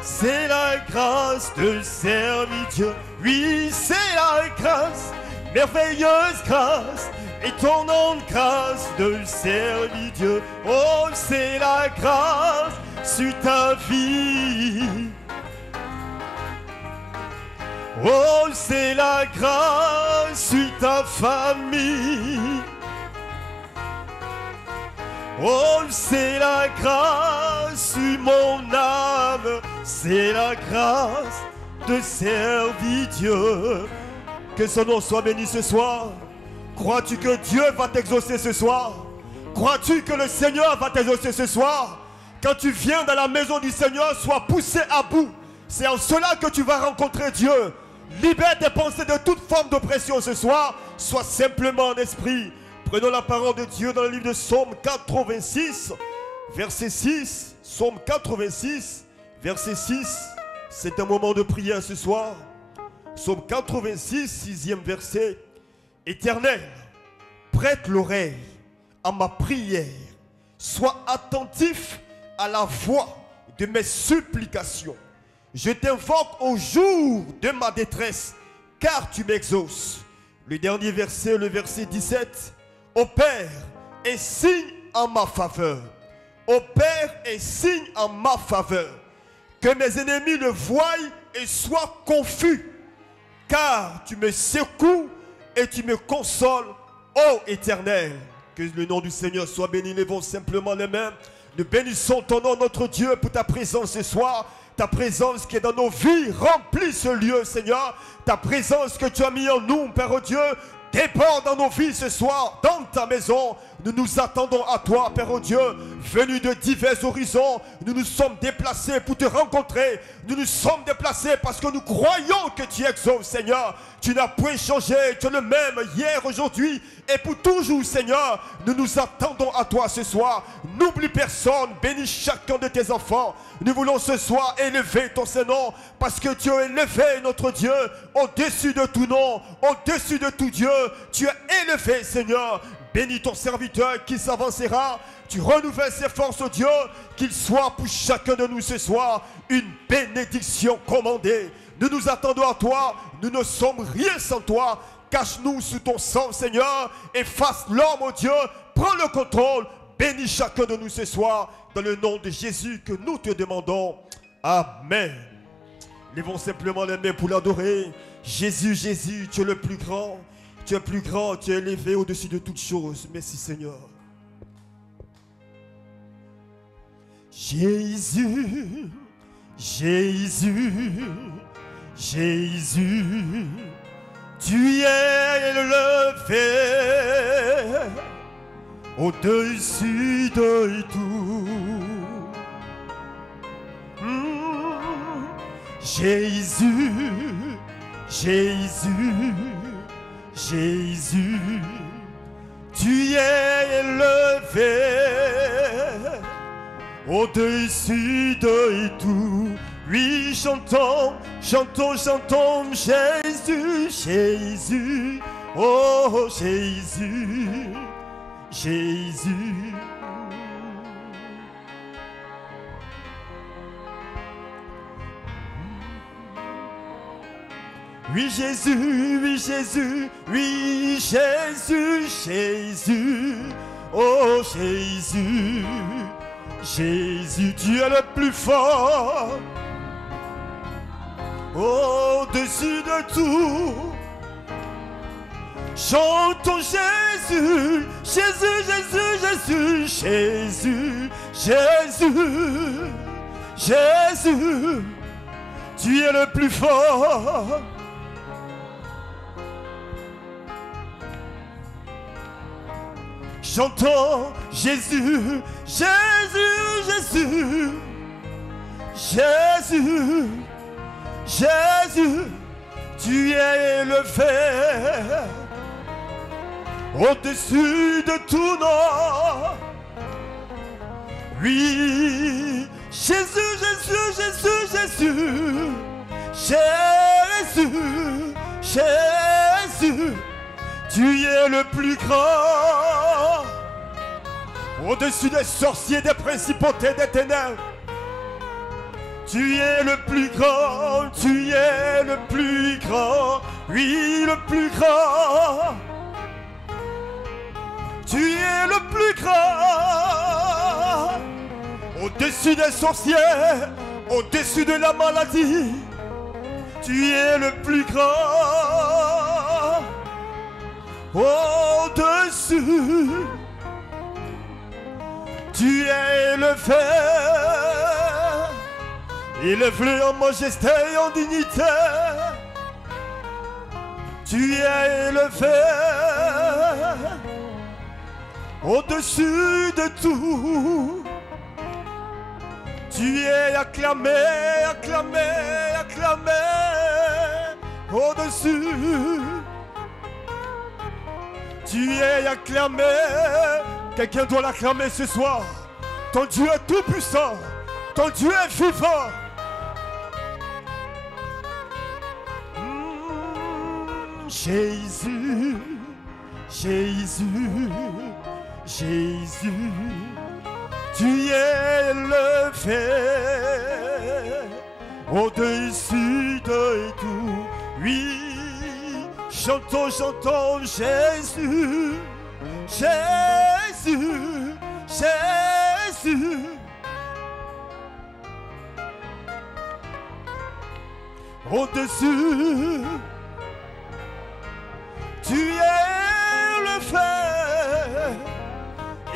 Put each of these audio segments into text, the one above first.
c'est la grâce de servir Dieu. Oui, c'est la grâce, merveilleuse grâce, étonnante grâce de servir Dieu. Oh, c'est la grâce sur ta vie. Oh, c'est la grâce sur ta famille. Oh, c'est la grâce sur mon âme. C'est la grâce de servir Dieu. Que son nom soit béni ce soir. Crois-tu que Dieu va t'exaucer ce soir? Crois-tu que le Seigneur va t'exaucer ce soir? Quand tu viens dans la maison du Seigneur, sois poussé à bout. C'est en cela que tu vas rencontrer Dieu. Libère tes pensées de toute forme d'oppression ce soir. Sois simplement en esprit. Prenons la parole de Dieu dans le livre de Psaume 86, verset 6. Psaume 86, verset 6. C'est un moment de prière ce soir. Psaume 86, 6e verset. Éternel, prête l'oreille à ma prière. Sois attentif à la voix de mes supplications. Je t'invoque au jour de ma détresse, car tu m'exauces. Le dernier verset, le verset 17. Opère et signe en ma faveur. Opère et signe en ma faveur. Que mes ennemis le voient et soient confus. Car tu me secoues et tu me consoles, ô Éternel. Que le nom du Seigneur soit béni. Levons simplement les mains. Nous bénissons ton nom, notre Dieu, pour ta présence ce soir. Ta présence qui est dans nos vies, remplit ce lieu, Seigneur. Ta présence que tu as mis en nous, Père Dieu, déborde dans nos vies ce soir, dans ta maison. Nous nous attendons à toi, Père Dieu, venu de divers horizons. Nous nous sommes déplacés pour te rencontrer. Nous nous sommes déplacés parce que nous croyons que tu exauces, Seigneur. Tu n'as point changé, tu es le même hier, aujourd'hui et pour toujours, Seigneur. Nous nous attendons à toi ce soir. N'oublie personne, bénis chacun de tes enfants. Nous voulons ce soir élever ton Saint-Nom parce que tu as élevé notre Dieu au-dessus de tout nom, au-dessus de tout Dieu. Tu as élevé, Seigneur. Bénis ton serviteur qui s'avancera. Tu renouvelles ses forces, Dieu. Qu'il soit pour chacun de nous ce soir une bénédiction commandée. Nous nous attendons à toi. Nous ne sommes rien sans toi. Cache-nous sous ton sang, Seigneur. Efface l'homme, oh Dieu. Prends le contrôle. Bénis chacun de nous ce soir. Dans le nom de Jésus que nous te demandons. Amen. Levons simplement les mains pour l'adorer. Jésus, Jésus, tu es le plus grand. Tu es plus grand, tu es élevé au-dessus de toutes choses. Merci Seigneur. Jésus, Jésus, Jésus, tu es élevé au-dessus de tout. Jésus, Jésus, Jésus, tu es élevé au-dessus de tout. Oui, chantons, chantons, chantons, Jésus, Jésus, oh Jésus, Jésus. Oui Jésus, oui Jésus, oui Jésus, Jésus, oh Jésus, Jésus, tu es le plus fort, au-dessus de tout. Chantons Jésus, Jésus, Jésus, Jésus, Jésus, Jésus, Jésus, tu es le plus fort. Chantons Jésus, Jésus, Jésus, Jésus, Jésus, tu es élevé au-dessus de tout nom. Oui, Jésus, Jésus, Jésus, Jésus, Jésus, Jésus, tu es le plus grand, au-dessus des sorciers, des principautés, des ténèbres. Tu es le plus grand, tu es le plus grand, oui le plus grand. Tu es le plus grand, au-dessus des sorciers, au-dessus de la maladie. Tu es le plus grand, au-dessus. Tu es élevé, élevé en majesté et en dignité. Tu es élevé au-dessus de tout. Tu es acclamé, acclamé, acclamé au-dessus. Tu es acclamé. Quelqu'un doit l'acclamer ce soir. Ton Dieu est tout puissant. Ton Dieu est vivant. Jésus, Jésus, Jésus, tu es élevé au-dessus de tout. Oui, chantons, chantons Jésus, Jésus, Jésus. Au-dessus, tu es le fait,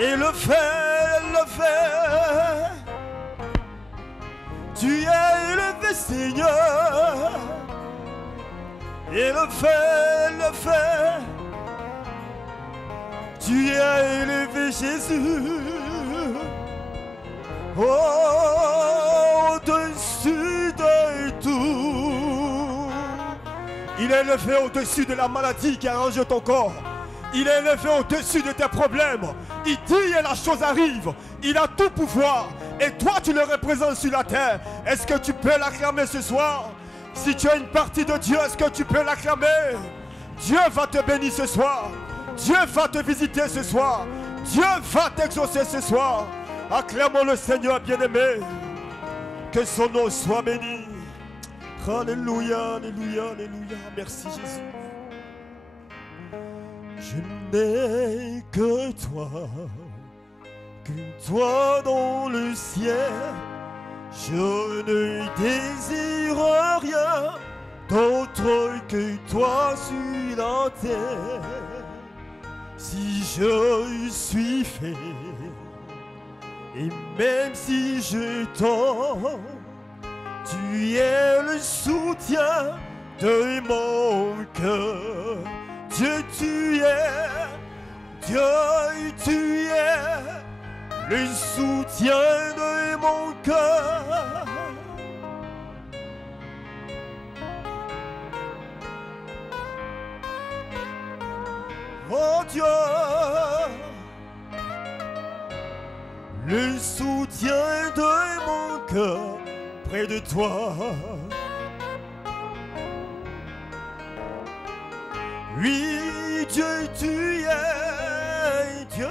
et le fait, le fait. Tu es élevé, Seigneur, et le fait, le fait. Tu es élevé, Jésus, au-dessus de tout. Il est élevé au-dessus de la maladie qui arrange ton corps. Il est élevé au-dessus de tes problèmes. Il dit et la chose arrive. Il a tout pouvoir. Et toi, tu le représentes sur la terre. Est-ce que tu peux l'acclamer ce soir? Si tu as une partie de Dieu, est-ce que tu peux l'acclamer? Dieu va te bénir ce soir. Dieu va te visiter ce soir. Dieu va t'exaucer ce soir. Acclamons le Seigneur bien-aimé. Que son nom soit béni. Alléluia, alléluia, alléluia. Merci Jésus. Je n'ai que toi dans le ciel. Je ne désire rien d'autre que toi sur la terre. Si je suis fait, et même si je tombe, tu es le soutien de mon cœur. Dieu, tu es, Dieu, tu es le soutien de mon cœur. Oh Dieu, le soutien de mon cœur près de toi. Oui, Dieu, tu es, Dieu,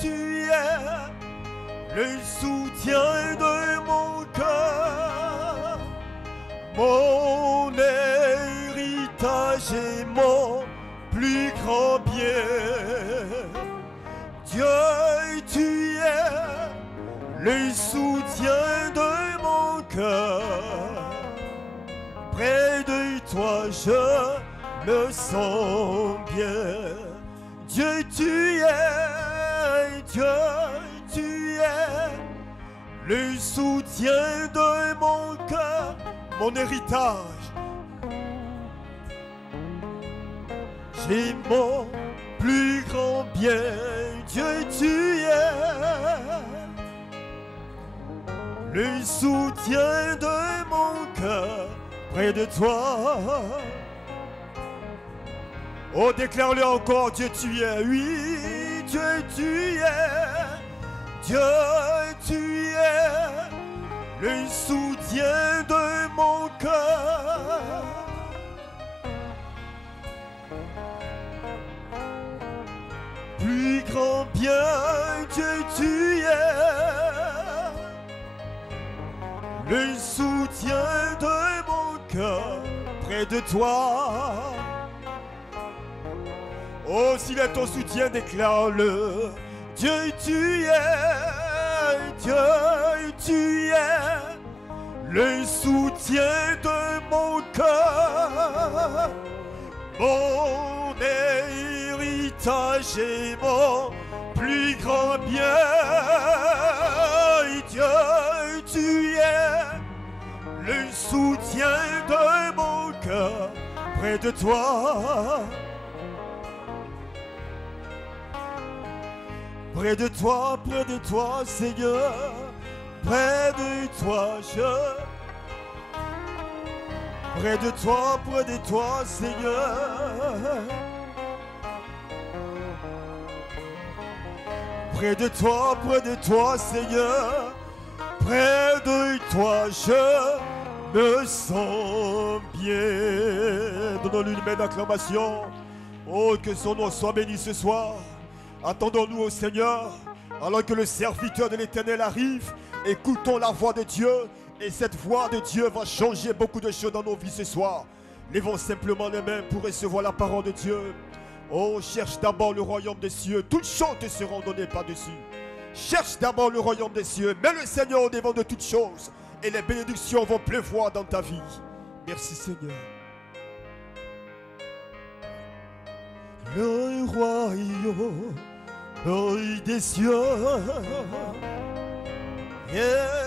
tu es le soutien de mon cœur, mon héritage et mon plus grand bien. Dieu, tu es le soutien de mon cœur. Près de toi, je me sens bien. Dieu, tu es, Dieu, tu es le soutien de mon cœur, mon héritage. J'ai mon plus grand bien. Dieu, tu es le soutien de mon cœur, près de toi. Oh, déclare-le encore, Dieu, tu es. Oui, Dieu, tu es. Dieu, tu es le soutien de mon cœur. Plus grand bien, Dieu, tu es le soutien de mon cœur près de toi. Oh, s'il est ton soutien, déclare-le. Dieu, tu es, Dieu, tu es le soutien de mon cœur, mon héritage et mon plus grand bien. Dieu, tu es le soutien de mon cœur près de toi. Près de toi, Seigneur, près de toi, près de toi, Seigneur. Près de toi, Seigneur, près de toi, je me sens bien. Donnons-lui une main d'acclamation. Oh, que son nom soit béni ce soir. Attendons-nous au Seigneur, alors que le serviteur de l'Éternel arrive. Écoutons la voix de Dieu, et cette voix de Dieu va changer beaucoup de choses dans nos vies ce soir. Levons simplement les mains pour recevoir la parole de Dieu. Oh, cherche d'abord le royaume des cieux, toutes choses te seront données par-dessus. Cherche d'abord le royaume des cieux, mets le Seigneur au devant de toutes choses, et les bénédictions vont pleuvoir dans ta vie. Merci Seigneur. Le royaume des cieux, yeah.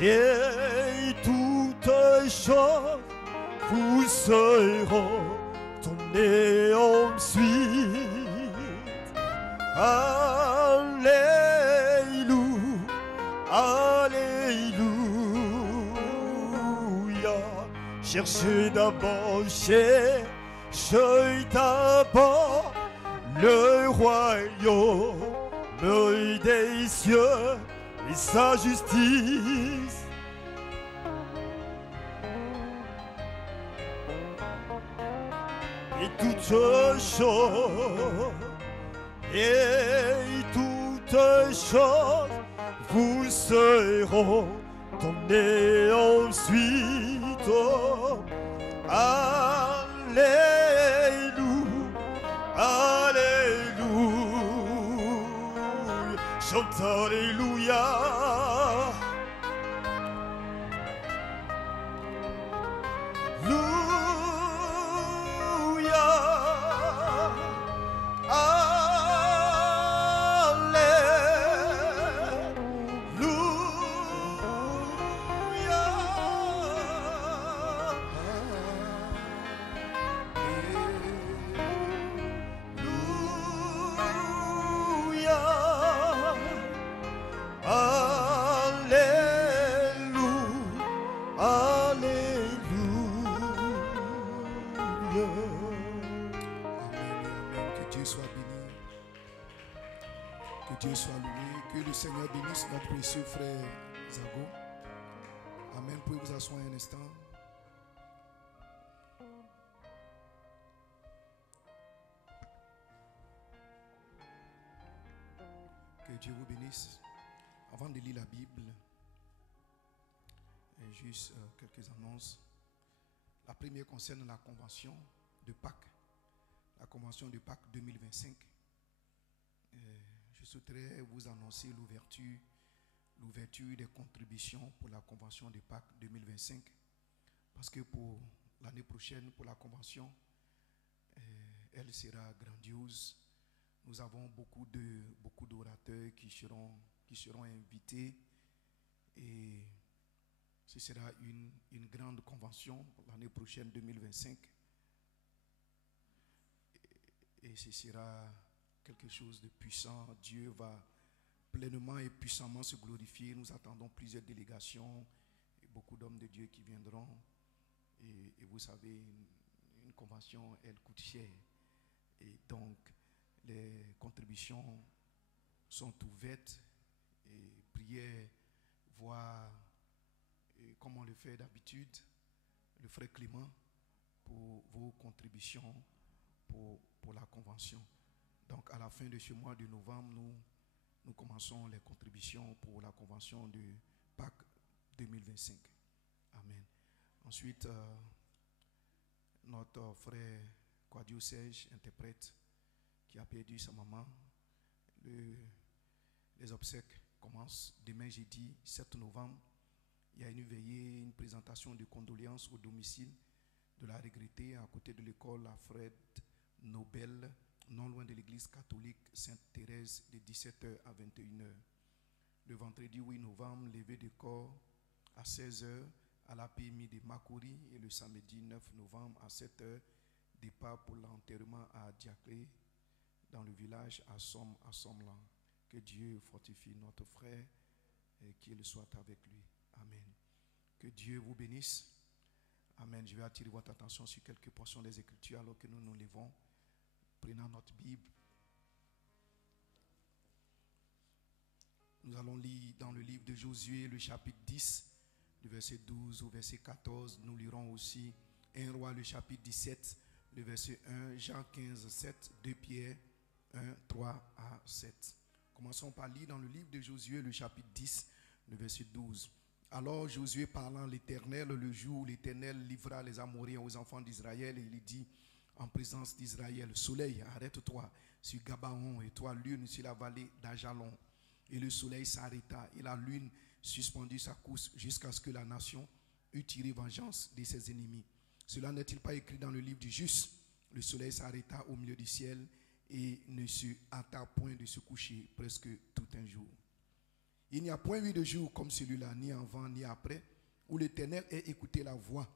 Et toutes choses vous seront données ensuite. Alléluia, alléluia. Cherchez d'abord, cherchez d'abord le royaume des cieux et sa justice. Et toutes choses vous seront données ensuite. Oh, alléluia, alléluia. Chante alléluia. Seigneur bénisse notre précieux frère Zago. Amen. Pouvez vous asseoir un instant. Que Dieu vous bénisse. Avant de lire la Bible, juste quelques annonces. La première concerne la convention de Pâques. La convention de Pâques 2025. Je souhaiterais vous annoncer l'ouverture des contributions pour la convention de Pâques 2025. Parce que pour l'année prochaine, pour la convention, elle sera grandiose. Nous avons beaucoup d'orateurs qui seront invités. Et ce sera une grande convention pour l'année prochaine 2025. Et ce sera quelque chose de puissant. Dieu va pleinement et puissamment se glorifier. Nous attendons plusieurs délégations et beaucoup d'hommes de Dieu qui viendront. Et vous savez, une convention, elle coûte cher. Et donc, les contributions sont ouvertes. Et priez, voir comme on le fait d'habitude, le frère Clément, pour vos contributions pour la convention. Donc à la fin de ce mois de novembre, nous commençons les contributions pour la convention de Pâques 2025. Amen. Ensuite, notre frère Quadio Serge, interprète, qui a perdu sa maman. Les obsèques commencent demain jeudi 7 novembre. Il y a une veillée, une présentation de condoléances au domicile de la regrettée à côté de l'école Alfred Nobel, non loin de l'église catholique Sainte-Thérèse, de 17h à 21h. Le vendredi 8 novembre, levée de corps à 16h à la PMI de Makori, et le samedi 9 novembre à 7h, départ pour l'enterrement à Diaklé, dans le village à Somlan. Que Dieu fortifie notre frère et qu'il soit avec lui. Amen. Que Dieu vous bénisse. Amen. Je vais attirer votre attention sur quelques portions des Écritures alors que nous nous levons. Prenons notre Bible. Nous allons lire dans le livre de Josué, le chapitre 10, du verset 12 au verset 14. Nous lirons aussi 1 Roi, le chapitre 17, le verset 1, Jean 15, 7, 2 Pierre 1, 3 à 7. Commençons par lire dans le livre de Josué, le chapitre 10, le verset 12. Alors Josué parlant l'Éternel le jour où l'Éternel livra les Amoréens aux enfants d'Israël, et il dit en présence d'Israël: Soleil, arrête-toi sur Gabaon, et toi lune sur la vallée d'Ajalon. Et le soleil s'arrêta, et la lune suspendit sa course jusqu'à ce que la nation eût tiré vengeance de ses ennemis. Cela n'est-il pas écrit dans le livre du juste? Le soleil s'arrêta au milieu du ciel et ne se hâta point de se coucher presque tout un jour. Il n'y a point eu de jour comme celui-là, ni avant ni après, où l'Éternel ait écouté la voix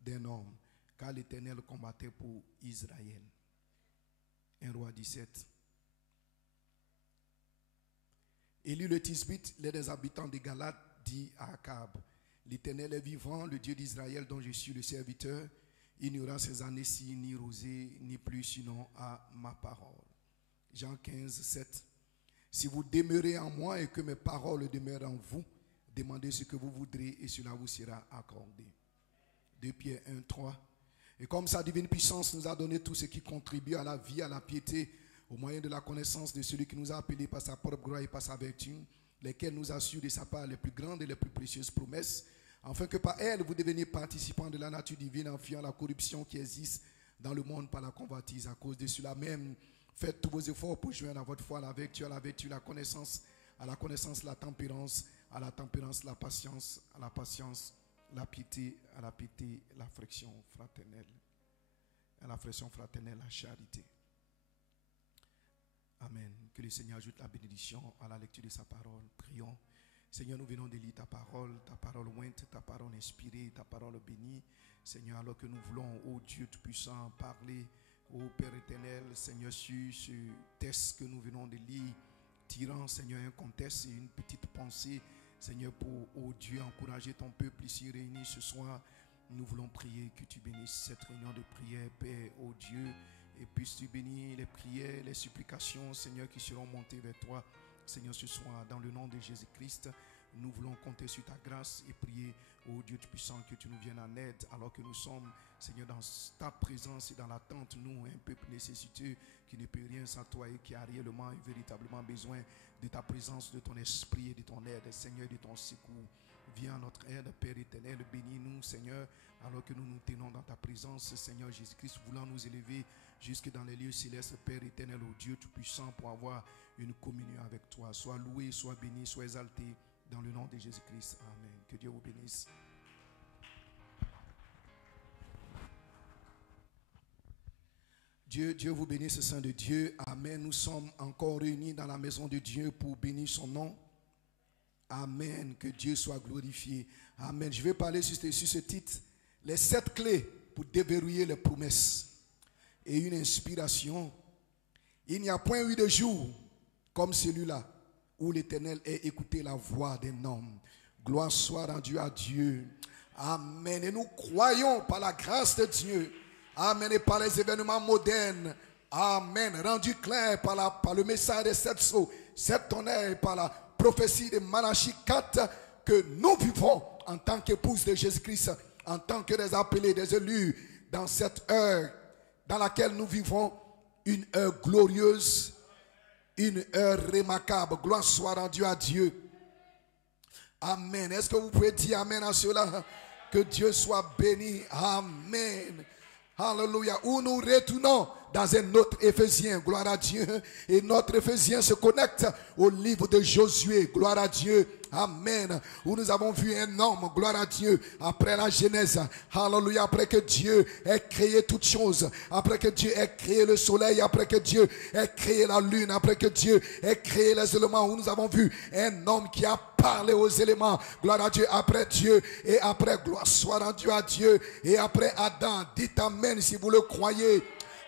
d'un homme, car l'Éternel combattait pour Israël. 1 Roi 17. Élie le Tisbite, l'un des habitants de Galate, dit à Akab: L'Éternel est vivant, le Dieu d'Israël dont je suis le serviteur. Il n'y aura ces années-ci ni rosée, ni pluie, sinon à ma parole. Jean 15, 7. Si vous demeurez en moi et que mes paroles demeurent en vous, demandez ce que vous voudrez et cela vous sera accordé. 2 Pierre 1, 3. Et comme sa divine puissance nous a donné tout ce qui contribue à la vie, à la piété, au moyen de la connaissance de celui qui nous a appelés par sa propre gloire et par sa vertu, lesquels nous assurent de sa part les plus grandes et les plus précieuses promesses, afin que par elles vous deveniez participants de la nature divine, en fuyant la corruption qui existe dans le monde par la convoitise. À cause de cela même, faites tous vos efforts pour joindre à votre foi la vertu, la connaissance, à la connaissance la tempérance, à la tempérance la patience, à la patience la piété, à la piété l'affection fraternelle, à l'affection fraternelle la charité. Amen. Que le Seigneur ajoute la bénédiction à la lecture de sa parole. Prions. Seigneur, nous venons de lire ta parole ointe, ta parole inspirée, ta parole bénie. Seigneur, alors que nous voulons, ô Dieu Tout-Puissant, parler, ô Père éternel, Seigneur, sur ce texte que nous venons de lire, tirant, Seigneur, un contexte et une petite pensée, Seigneur, pour, ô Dieu, encourager ton peuple ici réuni ce soir. Nous voulons prier que tu bénisses cette réunion de prière, Père, ô Dieu, et puisses-tu bénir les prières, les supplications, Seigneur, qui seront montées vers toi, Seigneur, ce soir, dans le nom de Jésus-Christ. Nous voulons compter sur ta grâce et prier, ô Dieu Tout-Puissant, que tu nous viennes en aide alors que nous sommes, Seigneur, dans ta présence et dans l'attente, nous, un peuple nécessiteux qui ne peut rien sans toi et qui a réellement et véritablement besoin de ta présence, de ton esprit et de ton aide, Seigneur, de ton secours. Viens à notre aide, Père éternel, bénis-nous, Seigneur, alors que nous nous tenons dans ta présence, Seigneur Jésus-Christ, voulant nous élever jusque dans les lieux célestes, Père éternel, ô Dieu Tout-Puissant, pour avoir une communion avec toi. Sois loué, sois béni, sois exalté, dans le nom de Jésus-Christ. Amen. Que Dieu vous bénisse. Dieu vous bénisse, Saint de Dieu. Amen. Nous sommes encore réunis dans la maison de Dieu pour bénir son nom. Amen. Que Dieu soit glorifié. Amen. Je vais parler sur ce titre, les 7 clés pour déverrouiller les promesses. Et une inspiration. Il n'y a point eu de jour comme celui-là où l'Éternel ait écouté la voix d'un homme. Gloire soit rendue à Dieu. Amen. Et nous croyons par la grâce de Dieu. Amen. Et par les événements modernes. Amen. Rendu clair par le message des 7 sceaux, 7 tonnerres, et par la prophétie de Malachie 4, que nous vivons en tant qu'épouse de Jésus-Christ, en tant que des appelés, des élus, dans cette heure dans laquelle nous vivons. une heure glorieuse, une heure remarquable. Gloire soit rendue à Dieu. Amen. Est-ce que vous pouvez dire amen à cela? Que Dieu soit béni. Amen. Alléluia. Où nous retournons dans un autre Éphésiens. Gloire à Dieu. Et notre Éphésiens se connecte au livre de Josué. Gloire à Dieu. Amen. Où nous avons vu un homme, gloire à Dieu, après la Genèse. Alléluia. Après que Dieu ait créé toutes choses. Après que Dieu ait créé le soleil. Après que Dieu ait créé la lune. Après que Dieu ait créé les éléments. Où nous avons vu un homme qui a parlé aux éléments. Gloire à Dieu. Après Dieu. Et après, gloire soit rendue à Dieu. Et après Adam. Dites amen si vous le croyez.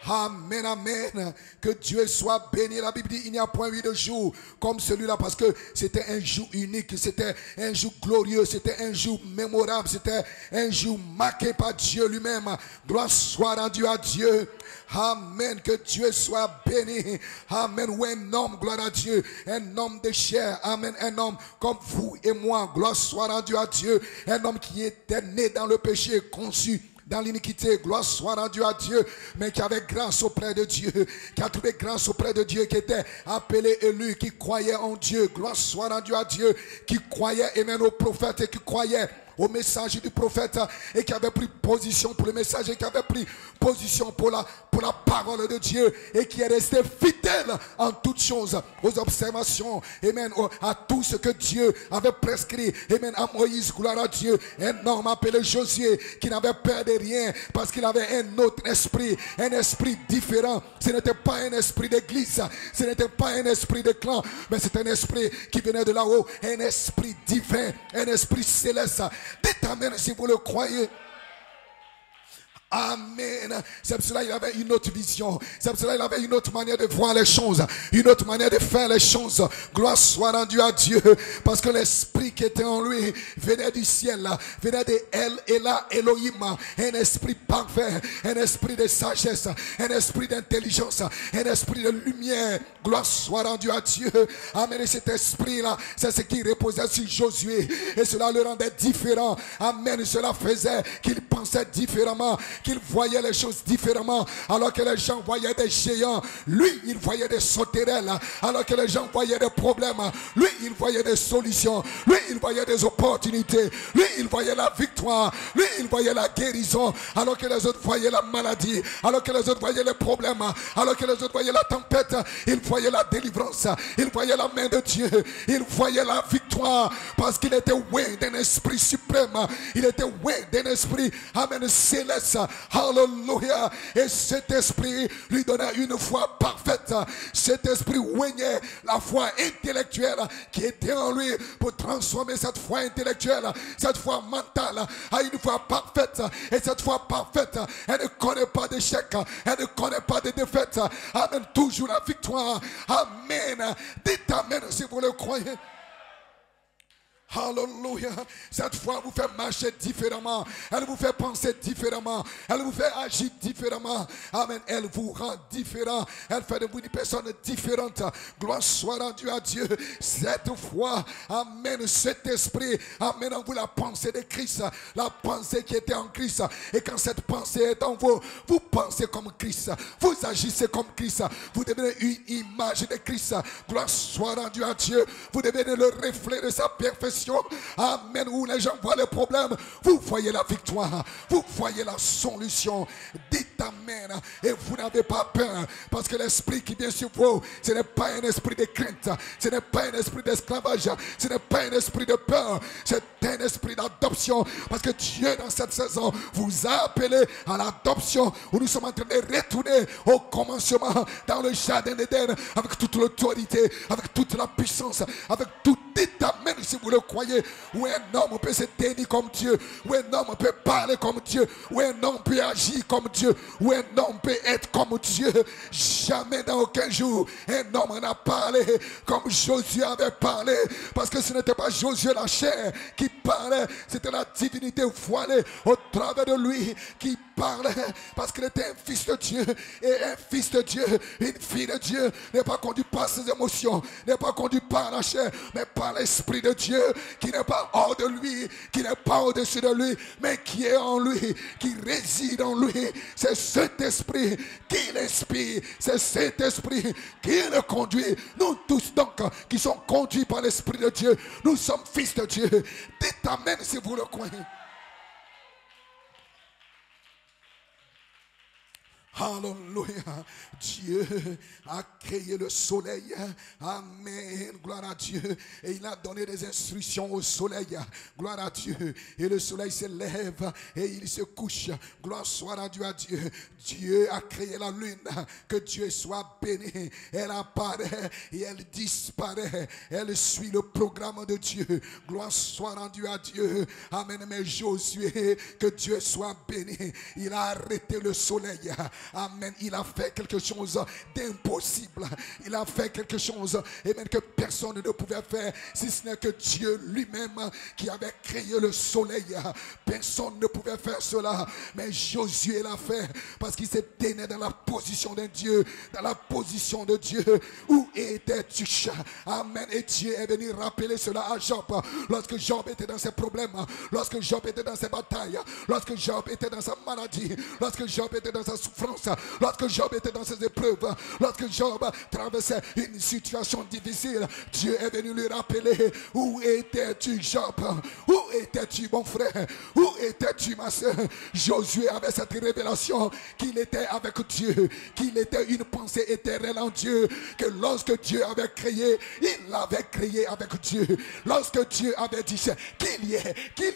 Amen, amen. Que Dieu soit béni. La Bible dit il n'y a point eu de jour comme celui-là, parce que c'était un jour unique, c'était un jour glorieux, c'était un jour mémorable, c'était un jour marqué par Dieu lui-même. Gloire soit rendue à Dieu. Amen. Que Dieu soit béni. Amen. Ou un homme, gloire à Dieu, un homme de chair. Amen. Un homme comme vous et moi. Gloire soit rendue à Dieu. Un homme qui était né dans le péché, conçu dans l'iniquité, gloire soit rendue à Dieu, mais qui avait grâce auprès de Dieu, qui a trouvé grâce auprès de Dieu, qui était appelé, élu, qui croyait en Dieu, gloire soit rendue à Dieu, qui croyait et même aux prophètes et qui croyait au message du prophète et qui avait pris position pour le message et qui avait pris position pour la parole de Dieu et qui est resté fidèle en toutes choses aux observations, amen, à tout ce que Dieu avait prescrit, amen, à Moïse, gloire à Dieu. Un homme appelé Josué qui n'avait peur de rien parce qu'il avait un autre esprit, un esprit différent. Ce n'était pas un esprit d'église, ce n'était pas un esprit de clan, mais c'est un esprit qui venait de là-haut, un esprit divin, un esprit céleste. Dites amen si vous le croyez. Amen. C'est pour cela qu'il avait une autre vision. C'est pour cela qu'il avait une autre manière de voir les choses, une autre manière de faire les choses. Gloire soit rendue à Dieu, parce que l'esprit qui était en lui venait du ciel, venait de El Ela Elohim, un esprit parfait, un esprit de sagesse, un esprit d'intelligence, un esprit de lumière. Gloire soit rendue à Dieu. Amen. Et cet esprit-là, c'est ce qui reposait sur Josué, et cela le rendait différent. Amen. Cela faisait qu'il pensait différemment, qu'il voyait les choses différemment. Alors que les gens voyaient des géants, lui il voyait des sauterelles. Alors que les gens voyaient des problèmes, lui il voyait des solutions. Lui il voyait des opportunités. Lui il voyait la victoire. Lui il voyait la guérison. Alors que les autres voyaient la maladie. Alors que les autres voyaient les problèmes. Alors que les autres voyaient la tempête, il voyait la délivrance. Il voyait la main de Dieu. Il voyait la victoire, parce qu'il était oint d'un esprit suprême. Il était oint d'un esprit, amen, céleste. Alléluia. Et cet esprit lui donnait une foi parfaite. Cet esprit oignait la foi intellectuelle qui était en lui pour transformer cette foi intellectuelle, cette foi mentale, à une foi parfaite. Et cette foi parfaite, elle ne connaît pas d'échec, elle ne connaît pas de défaite. Amen. Toujours la victoire. Amen. Dites amen si vous le croyez. Alléluia. Cette foi vous fait marcher différemment. Elle vous fait penser différemment. Elle vous fait agir différemment. Amen. Elle vous rend différent. Elle fait de vous une personne différente. Gloire soit rendue à Dieu. Cette foi, amen, cet esprit, amen, en vous la pensée de Christ. La pensée qui était en Christ. Et quand cette pensée est en vous, vous pensez comme Christ. Vous agissez comme Christ. Vous devenez une image de Christ. Gloire soit rendue à Dieu. Vous devenez le reflet de sa perfection. Amen. Où les gens voient les problèmes, vous voyez la victoire, vous voyez la solution. Dites amen. Et vous n'avez pas peur, parce que l'esprit qui vient sur vous, ce n'est pas un esprit de crainte, ce n'est pas un esprit d'esclavage, ce n'est pas un esprit de peur, c'est un esprit d'adoption. Parce que Dieu, dans cette saison, vous a appelé à l'adoption, où nous sommes en train de retourner au commencement dans le jardin d'Éden, avec toute l'autorité, avec toute la puissance, avec tout. Dites amen si vous le croyez. Où un homme peut se tenir comme Dieu, où un homme peut parler comme Dieu, où un homme peut agir comme Dieu, où un homme peut être comme Dieu. Jamais dans aucun jour un homme n'a parlé comme Josué avait parlé, parce que ce n'était pas Josué la chair qui parlait, c'était la divinité voilée au travers de lui qui parlait parce qu'il était un fils de Dieu. Et un fils de Dieu, une fille de Dieu n'est pas conduit par ses émotions, n'est pas conduit par la chair, mais par l'Esprit de Dieu qui n'est pas hors de lui, qui n'est pas au-dessus de lui, mais qui est en lui, qui réside en lui. C'est cet esprit qui l'inspire, c'est cet esprit qui le conduit. Nous tous donc qui sommes conduits par l'Esprit de Dieu, nous sommes fils de Dieu. Dites amen si vous le croyez. Alléluia. Dieu a créé le soleil. Amen. Gloire à Dieu. Et il a donné des instructions au soleil. Gloire à Dieu. Et le soleil se lève et il se couche. Gloire soit à Dieu. Dieu a créé la lune. Que Dieu soit béni. Elle apparaît et elle disparaît. Elle suit le programme de Dieu. Gloire soit rendue à Dieu. Amen. Mais Josué, que Dieu soit béni. Il a arrêté le soleil. Amen. Il a fait quelque chose d'impossible. Il a fait quelque chose amen, que personne ne pouvait faire, si ce n'est que Dieu lui-même qui avait créé le soleil. Personne ne pouvait faire cela. Mais Josué l'a fait parce qu'il s'est tenu dans la position d'un Dieu. Dans la position de Dieu. Où étais-tu? Amen. Et Dieu est venu rappeler cela à Job. Lorsque Job était dans ses problèmes, lorsque Job était dans ses batailles, lorsque Job était dans sa maladie, lorsque Job était dans sa souffrance, lorsque Job était dans ses épreuves, lorsque Job traversait une situation difficile, Dieu est venu lui rappeler: où étais-tu, Job? Où étais-tu, mon frère? Où étais-tu, ma soeur? Josué avait cette révélation qu'il était avec Dieu, qu'il était une pensée éternelle en Dieu, que lorsque Dieu avait créé, il l'avait créé avec Dieu. Lorsque Dieu avait dit qu'il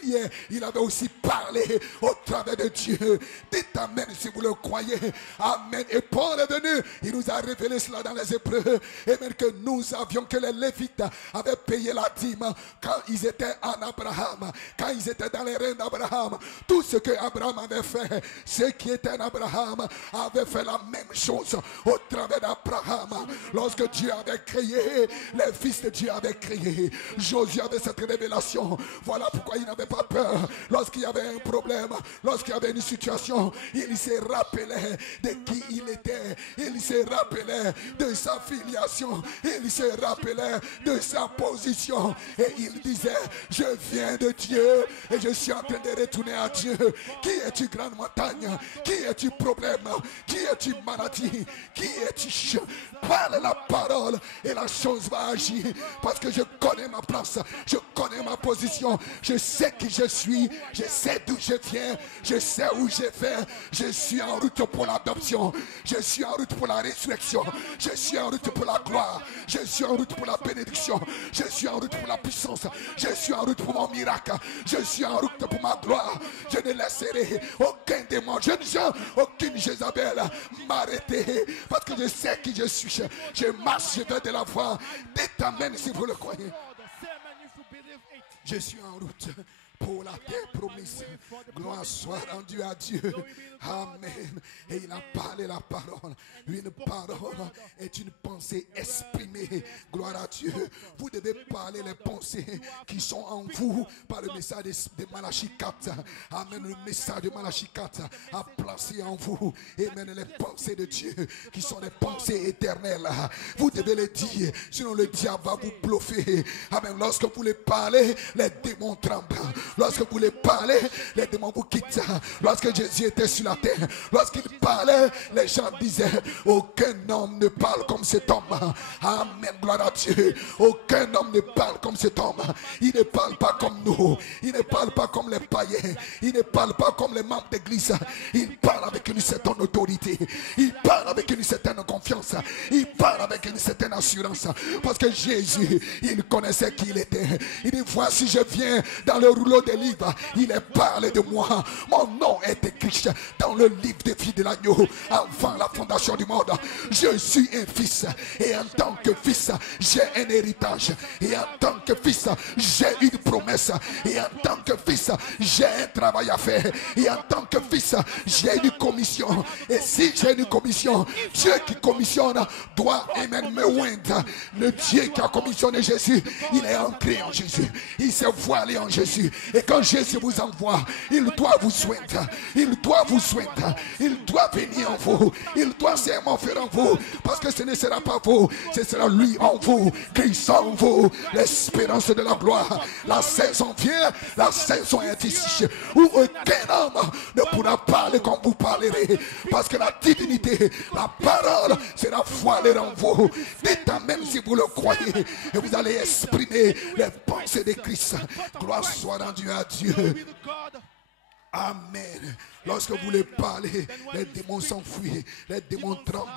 y ait, il avait aussi parlé au travers de Dieu. Dites amen si vous le croyez. Amen. Et Paul est venu, il nous a révélé cela dans les Hébreux. Amen. Que nous savions que les Lévites avaient payé la dîme quand ils étaient en Abraham, quand ils étaient dans les reins d'Abraham. Tout ce que Abraham avait fait, ceux qui étaient en Abraham avaient fait la même chose au travers d'Abraham. Lorsque Dieu avait créé, les fils de Dieu avaient créé. Josué avait cette révélation. Voilà pourquoi il n'avait pas peur. Lorsqu'il y avait un problème, lorsqu'il y avait une situation, il s'est rappelé de qui il était. Il se rappelait de sa filiation. Il se rappelait de sa position. Et il disait: je viens de Dieu et je suis en train de retourner à Dieu. Qui es-tu, grande montagne? Qui es-tu, problème? Qui es-tu, maladie? Qui es-tu? Parle la parole et la chose va agir. Parce que je connais ma place, je connais ma position, je sais qui je suis, je sais d'où je viens, je sais où je vais. Je suis en route pour l'adoption, je suis en route pour la résurrection, je suis en route pour la gloire, je suis en route pour la bénédiction, je suis en route pour la puissance, je suis en route pour mon miracle, je suis en route pour ma gloire. Je ne laisserai aucun démon, jeune gens, aucune Jézabel m'arrêter, parce que je sais qui je suis. Je marche, je vais de la voix. Dites amen si vous le croyez. Je suis en route pour la terre promise. Gloire soit rendue à Dieu. Amen. Et il a parlé la parole. Une parole est une pensée exprimée. Gloire à Dieu. Vous devez parler les pensées qui sont en vous par le message de Malachie 4. Amen. Le message de Malachie 4 a placé en vous. Amen. Les pensées de Dieu qui sont des pensées éternelles. Vous devez les dire. Sinon le diable va vous bluffer. Amen. Lorsque vous les parlez, les démons tremblent. Lorsque vous les parlez, les démons vous quittent. Lorsque Jésus était sur la terre, lorsqu'il parlait, les gens disaient: aucun homme ne parle comme cet homme. Amen, gloire à Dieu. Aucun homme ne parle comme cet homme. Il ne parle pas comme nous. Il ne parle pas comme les païens. Il ne parle pas comme les membres d'église. Il parle avec une certaine autorité. Il parle avec une certaine confiance. Il parle avec une certaine assurance. Parce que Jésus, il connaissait qui il était. Il dit: voici, je viens dans le rouleau des livres. Il est parlé de moi. Mon nom est écrit dans le livre des filles de l'agneau avant la fondation du monde. Je suis un fils, et en tant que fils, j'ai un héritage, et en tant que fils, j'ai une promesse, et en tant que fils, j'ai un travail à faire, et en tant que fils, j'ai une commission. Et si j'ai une commission, Dieu qui commissionne doit me oindre. Le Dieu qui a commissionné Jésus, il est entré en Jésus, il s'est voilé en Jésus, Et quand Jésus vous envoie, il doit vous soigner. Il doit vous soigner. Il doit venir en vous. Il doit seulement faire en vous. Parce que ce ne sera pas vous. Ce sera lui en vous. Christ en vous. L'espérance de la gloire. La saison vient. La saison est ici. Où aucun homme ne pourra parler comme vous parlerez. Parce que la divinité, la parole sera voilée en vous. Dites amen si vous le croyez. Et vous allez exprimer les pensées de Christ. Gloire soit rendue à Dieu. Amen. Lorsque vous les parlez, les démons s'enfuient, les démons tremblent.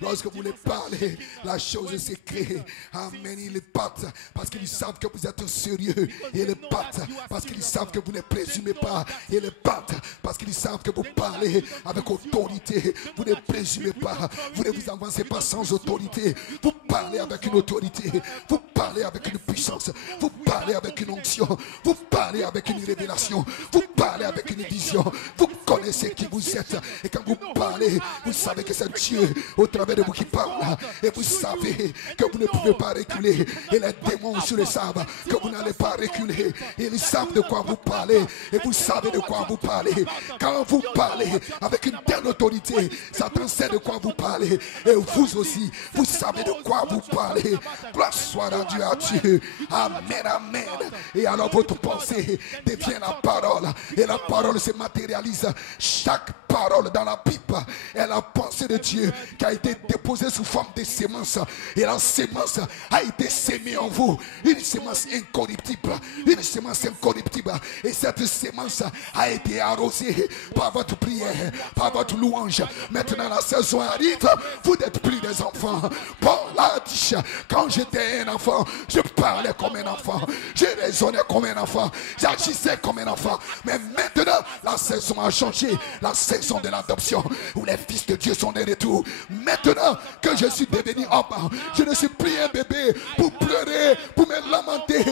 Lorsque vous les parlez, la chose s'écrit. Amen. Ils partent parce qu'ils savent que vous êtes sérieux. Ils partent parce qu'ils savent que vous ne présumez pas. Ils partent parce qu'ils savent que vous parlez avec autorité. Vous ne présumez pas. Vous ne vous avancez pas sans autorité. Vous parlez avec une autorité. Vous parlez avec une puissance. Vous parlez avec une onction. Vous parlez avec une révélation. Vous parlez avec une vision. Vous connaissez qui vous êtes. Et quand vous parlez, vous savez que c'est Dieu au travers de vous qui parle. Et vous savez que vous ne pouvez pas reculer. Et les démons sur le savent que vous n'allez pas reculer. Et ils savent de quoi vous parlez. Et vous savez de quoi vous parlez. Quand vous parlez avec une telle autorité, Satan sait de quoi vous parlez. Et vous aussi, vous savez de quoi vous parlez. Gloire soit rendue à Dieu. Amen, amen. Et alors votre pensée devient la parole. Et la parole se matérialise. Chaque parole dans la pipe est la pensée de Dieu qui a été déposée sous forme de sémence. Et la sémence a été sémée en vous. Une sémence incorruptible. Une sémence incorruptible. Et cette sémence a été arrosée par votre prière, par votre louange. Maintenant la saison arrive. Vous n'êtes plus des enfants. Paul a dit, quand j'étais un enfant, je parlais comme un enfant. Je raisonnais comme un enfant. J'agissais comme un enfant. Mais maintenant, la saison a changé. La saison de l'adoption où les fils de Dieu sont de retour. Maintenant que je suis devenu homme, je ne suis plus un bébé pour pleurer, pour me lamenter.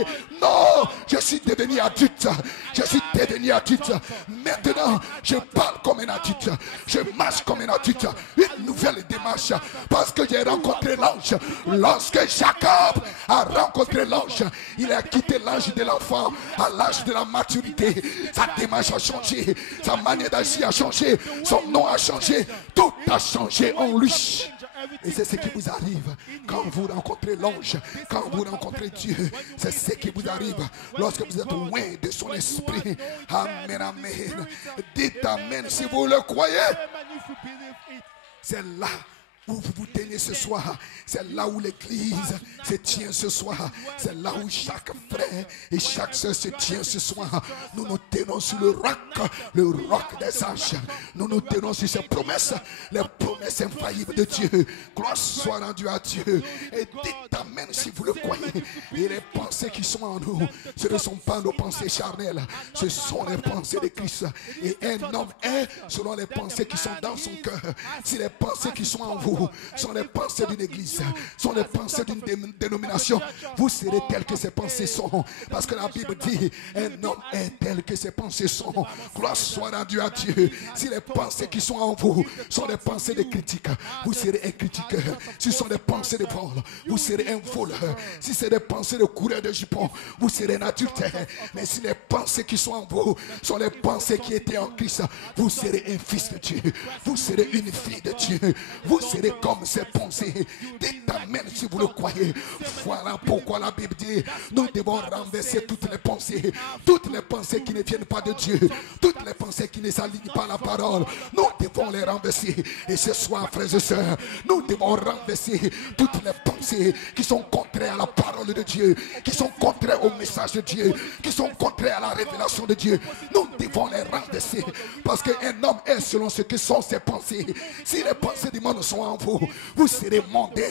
Non, je suis devenu adulte. Je suis devenu adulte. Maintenant, je parle comme un adulte. Je marche comme un adulte. Une nouvelle démarche parce que j'ai rencontré l'ange. Lorsque Jacob a rencontré l'ange, il a quitté l'âge de l'enfant à l'âge de la maturité. Sa démarche a changé. Sa manière d'agir a changé. Son nom a changé. Tout a changé en lui. Et c'est ce qui vous arrive quand vous rencontrez l'ange, quand vous rencontrez Dieu. C'est ce qui vous arrive lorsque vous êtes loin de son esprit. Amen, amen. Dites amen si vous le croyez. C'est là où vous vous tenez ce soir. C'est là où l'église se tient ce soir. C'est là où chaque frère et chaque soeur se tient ce soir. Nous nous tenons sur le roc des anges. Nous nous tenons sur ces promesses, les promesses infaillibles de Dieu. Gloire soit rendue à Dieu. Et dites amen si vous le croyez. Et les pensées qui sont en nous, ce ne sont pas nos pensées charnelles. Ce sont les pensées de Christ. Et un homme est selon les pensées qui sont dans son cœur. Si les pensées qui sont en vous sont les pensées d'une église, sont les pensées d'une dénomination, vous serez tel que ses pensées sont. Parce que la Bible dit, un homme est tel que ses pensées sont. Gloire soit rendue à Dieu. Si les pensées qui sont en vous sont des pensées de critique, vous serez un critiqueur. Si ce sont des pensées de vol, vous serez un voleur. Si c'est des pensées de coureur de jupon, vous serez un adultère. Mais si les pensées qui sont en vous sont les pensées qui étaient en Christ, vous serez un fils de Dieu. Vous serez une fille de Dieu. Vous serez comme ces pensées. Dites amen si vous le croyez. Voilà pourquoi la Bible dit, nous devons renverser toutes les pensées qui ne viennent pas de Dieu, toutes les pensées qui ne s'alignent pas à la parole. Nous devons les renverser. Et ce soir, frères et sœurs, nous devons renverser toutes les pensées qui sont contraires à la parole de Dieu, qui sont contraires au message de Dieu, qui sont contraires à la révélation de Dieu. Nous devons les renverser. Parce qu'un homme est selon ce que sont ses pensées. Si les pensées du monde sont en vous, vous serez mondains.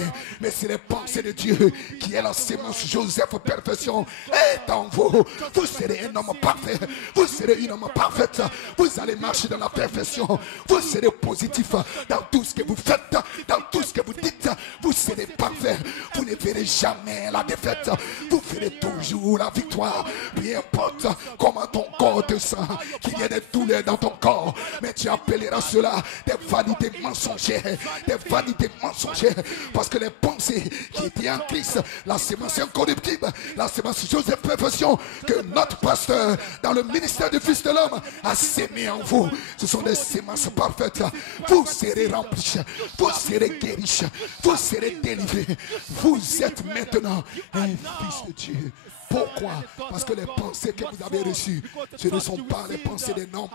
Mais si les pensées de Dieu, qui est la sémence Joseph perfection, est en vous, vous serez un homme parfait. Vous serez une homme parfaite. Vous allez marcher dans la perfection. Vous serez positif dans tout ce que vous faites, dans tout ce que vous dites. Vous serez parfait. Vous ne verrez jamais la défaite. Vous verrez toujours la victoire. Peu importe comment ton corps te sent, qu'il y ait des douleurs douleur dans ton corps, mais tu appelleras cela des vanités mensongères, des vanités mensongères, parce que les pensées qui étaient en Christ, la sémence incorruptible, la sémence chose de perfection que notre pasteur dans le ministère du Fils de l'homme a sémé en vous, ce sont des sémences parfaites. Vous serez remplis, vous serez guéris, vous serez délivrés. Vous êtes maintenant un fils de Dieu. Pourquoi? Parce que les pensées que vous avez reçues, ce ne sont pas les pensées d'un homme,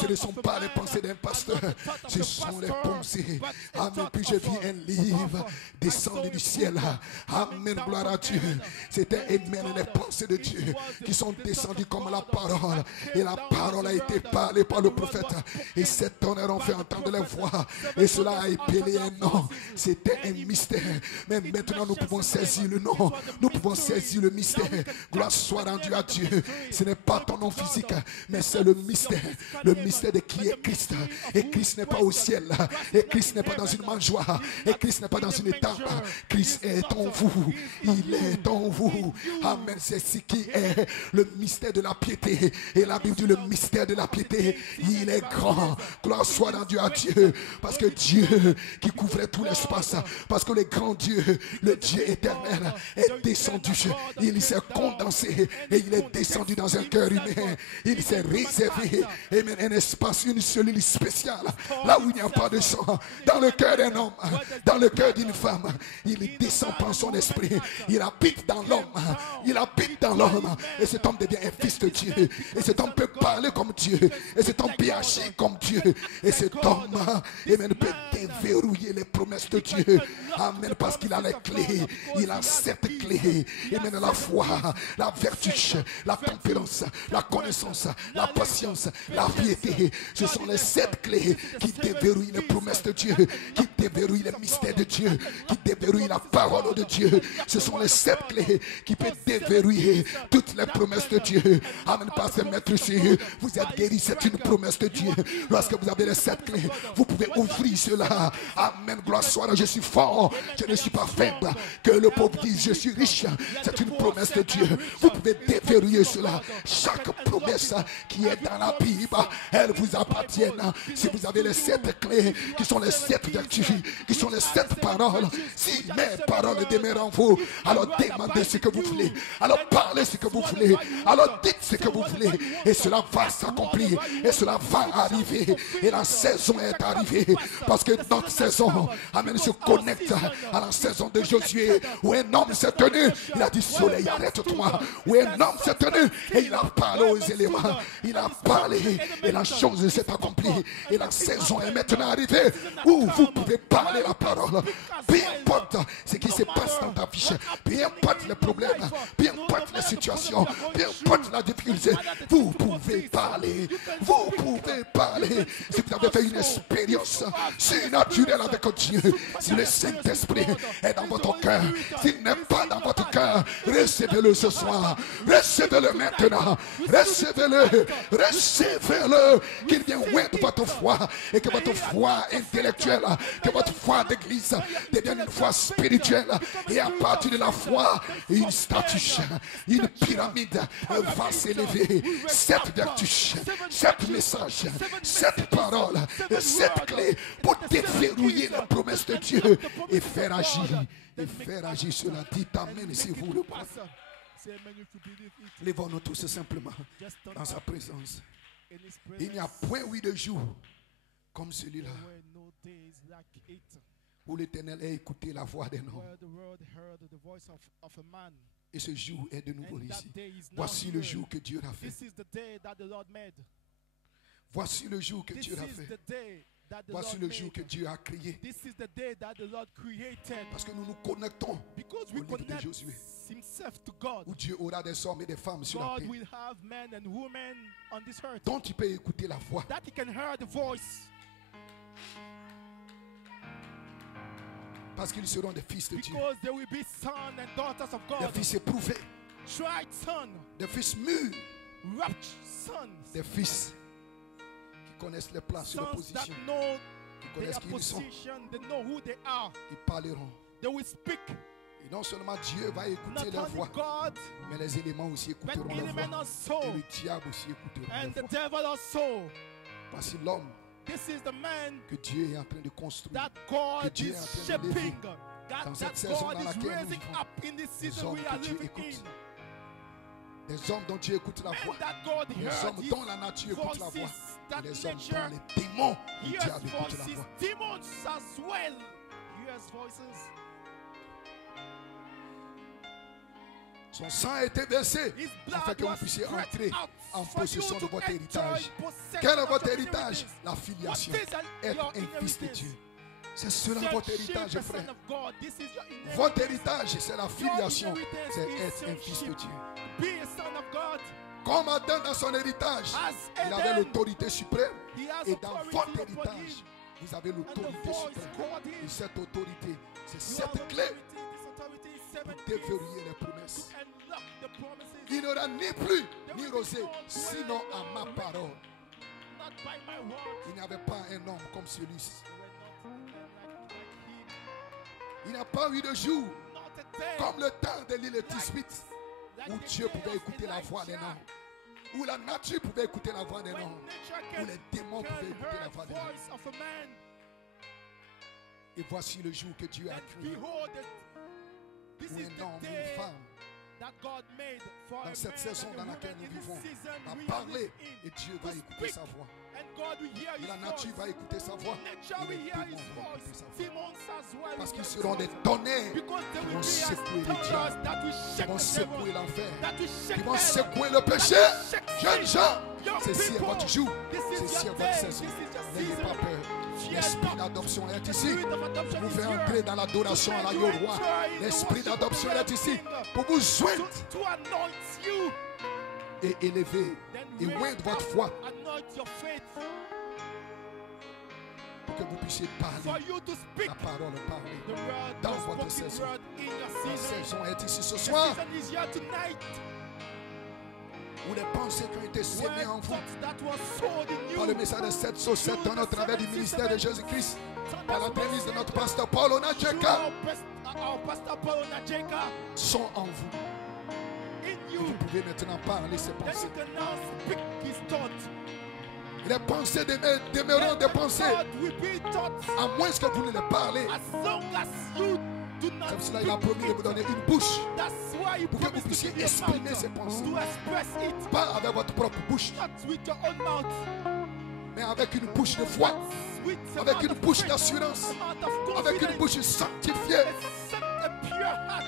ce ne sont pas les pensées d'un pasteur, ce sont les pensées. Amen. Puis je vis un livre descendu du ciel. Amen. Gloire à Dieu. C'était Amen, les pensées de Dieu qui sont descendues comme la parole. Et la parole a été parlée par le prophète. Et cet honneur ont fait entendre les voix. Et cela a épelé un nom. C'était un mystère. Mais maintenant nous pouvons saisir le nom. Nous pouvons saisir le mystère. Gloire soit rendue à Dieu. Ce n'est pas ton nom physique, mais c'est le mystère. Le mystère de qui est Christ. Et Christ n'est pas au ciel. Et Christ n'est pas dans une mangeoire. Et Christ n'est pas dans une étape. Christ est en vous. Il est en vous. Amen. C'est ce qui est le mystère de la piété. Et la Bible dit le mystère de la piété. Il est grand. Gloire soit rendue à Dieu. Parce que Dieu qui couvrait tout l'espace. Parce que le grand Dieu, le Dieu éternel, est descendu. Il s'est condensé et il est descendu dans un cœur humain. Il s'est réservé un espace, une cellule spéciale, là où il n'y a pas de sang, dans le cœur d'un homme, dans le cœur d'une femme. Il descend par son esprit. Il habite dans l'homme. Il habite dans l'homme. Et cet homme devient un fils de Dieu. Et cet homme peut parler comme Dieu. Et cet homme peut agir comme Dieu. Et cet homme peut déverrouiller les promesses de Dieu. Amen. Parce qu'il a les clés. Il a cette clé. Et maintenant la foi, la vertu, la tempérance, la connaissance, la patience, la piété. Ce sont les 7 clés qui déverrouillent les promesses de Dieu, qui déverrouillent les mystères de Dieu, qui déverrouillent la parole de Dieu. Ce sont les 7 clés qui peuvent déverrouiller toutes les promesses de Dieu. Amen. Pasteur Maître ici, vous êtes guéri, c'est une promesse de Dieu. Lorsque vous avez les 7 clés, vous pouvez ouvrir cela. Amen. Gloire soit, je suis fort, je ne suis pas faible. Que le pauvre dise, je suis riche. C'est une promesse de Dieu. Vous pouvez déverrouiller cela. Chaque promesse qui est dans la Bible, elle vous appartient. Si vous avez les 7 clés, qui sont les 7 vertus, qui sont les 7 paroles, si mes paroles demeurent en vous, alors demandez ce que vous voulez. Alors parlez ce que vous voulez. Alors dites ce que vous voulez. Et cela va s'accomplir. Et cela va arriver. Et la saison est arrivée. Parce que notre saison, amen, se connecte à la saison de Josué, où un homme s'est tenu. Il a dit, soleil, arrête-toi. Où un homme s'est tenu et il a parlé aux éléments. Il a parlé et la chose s'est accomplie. Et la saison est maintenant arrivée où vous pouvez parler la parole. Peu importe ce qui se passe dans ta vie, peu importe les problèmes, peu importe les situations, peu importe la difficulté, vous pouvez parler. Vous pouvez parler. Si vous avez fait une expérience surnaturelle avec Dieu, si le Saint-Esprit est dans votre cœur, s'il n'est pas dans votre cœur, recevez-le ce soir. Recevez-le maintenant. Recevez-le. Recevez-le. Qu'il vienne oindre votre foi et que votre foi intellectuelle, que votre foi d'église devienne une foi spirituelle. Et à partir de la foi, une statue, une pyramide va s'élever. 7 vertus, 7 messages, 7 paroles, 7 clés pour déverrouiller la promesse de Dieu et faire agir. Et faire agir cela. Dites amen si vous le croyez. Lèvons-nous tous simplement dans sa présence. Il n'y a point de jour comme celui-là où l'Éternel a écouté la voix d'un homme. Et ce jour est de nouveau ici. Voici le jour que Dieu a fait. Voici le jour que Dieu a fait. Voici le jour que Dieu a créé. Parce que nous nous connectons au livre de Josué, où Dieu aura des hommes et des femmes sur la terre, dont tu peux écouter la voix. Parce qu'ils seront des fils de Dieu, des fils éprouvés, des fils mûrs, des fils qui connaissent les plans sur l'opposition, qui connaissent qui ils sont. Ils parleront. Et non seulement Dieu va écouter leur voix, mais les éléments aussi écouteront leur voix. Et le diable aussi écouteront leur voix. Voici l'homme This is the man que Dieu est en train de construire. that God Dieu is est en train de lever shaping. dans cette That saison God dans is laquelle nous raising vivons. up in this Des season hommes we are que Dieu living écoute. in. Des hommes dont Dieu écoute la voix. And that God Les heard hommes his dont la nature écoute la voix. voices, Et that les hommes nature dont les démons du hears diable écoutent la voices, voix. demons as well hears voices. Son sang a été versé His afin blood que vous was puissiez spread entrer out en for possession you de to votre enjoy héritage. possession Quel est of votre your héritage? inheritance. La filiation. What is Être your un fils de inheritance? Dieu. C'est cela votre héritage, Sonship, frère. son of God. This is your inheritance. Votre héritage, c'est la filiation. inheritance C'est is être un fils de sonship. Dieu. Be a son of God. Comme Adam dans son héritage, As il avait Adam, l'autorité suprême. he has Et dans authority votre upon héritage, him. vous avez And the l'autorité voice suprême. called him. Et cette autorité, c'est You have cette clé authority. This authority is pour 7 keys déverrouiller les to promesses. unlock the promises. Il n'aura ni plus ni rosé, sinon à ma parole. Not by my word. Il n'y avait pas un homme comme celui-ci. They were not like him. Il n'y a pas eu de jour Not a day comme le temps de l'île Tisbite like où the Dieu day pouvait of écouter la voix des Elijah. noms, où la nature pouvait écouter la voix des When noms, nature où can, les démons can pouvaient écouter la hear voix the des noms. voice of a man. Et voici le jour que Dieu a And créé behold, this où is un the homme, day une femme, that God made for a dans cette man saison and a dans woman laquelle nous in this vivons, season va we parler live in. et Dieu va To écouter speak. sa voix. And God will hear Et his la nature voice. va écouter sa voix. Nature Et will les hear démons his vont voice. écouter sa voix. Demons as well Parce will qu'ils hear seront his des voice. tonnerres Because they qui will vont be as secouer le thunders diable, that will qui shake vont the secouer devil, l'enfer, that will shake qui vont hell, secouer le péché. that will shake Jeunes sin. gens, Young ceci est people, votre jour, this is ceci est your votre day, saison. this is your N'ayez season. pas peur. Fear L'esprit not. d'adoption est The ici. spirit of adoption Vous is fait here. entrer dans l'adoration à l'agneau roi. L'esprit d'adoption est ici pour vous joindre To anoint you, et élever et then oindre raise votre up, foi anoint your faith, pour que vous puissiez for parler you to speak la parole, parler. the word, Dans the votre spoken saison. word in your La season. saison est ici ce The soir season is here tonight. où les pensées qui ont été sémées Where en vous thoughts that were sowed in par le you, message de 7 sur 7 tonnes au travers du ministère de Jésus-Christ, par la prémisse de notre pasteur Paul through Onacheka, our pastor Paul Najeka, sont en vous. in Et you, vous pouvez maintenant parler ces then pensées. you can now speak his thoughts. Les pensées demeureront des pensées, God will be thoughts à moins que vous ne les parlez. as long as you do not C'est pour cela speak qu'il a promis de vous it. donner une bouche, That's why you pour que vous promise to puissiez give your exprimer mouth ces pensées. to express it, Pas avec votre propre bouche, not with your own mouth, mais avec une bouche de foi, with a avec mouth une of bouche faith, d'assurance, a mouth of avec une confidence, bouche sanctifiée, a pure heart,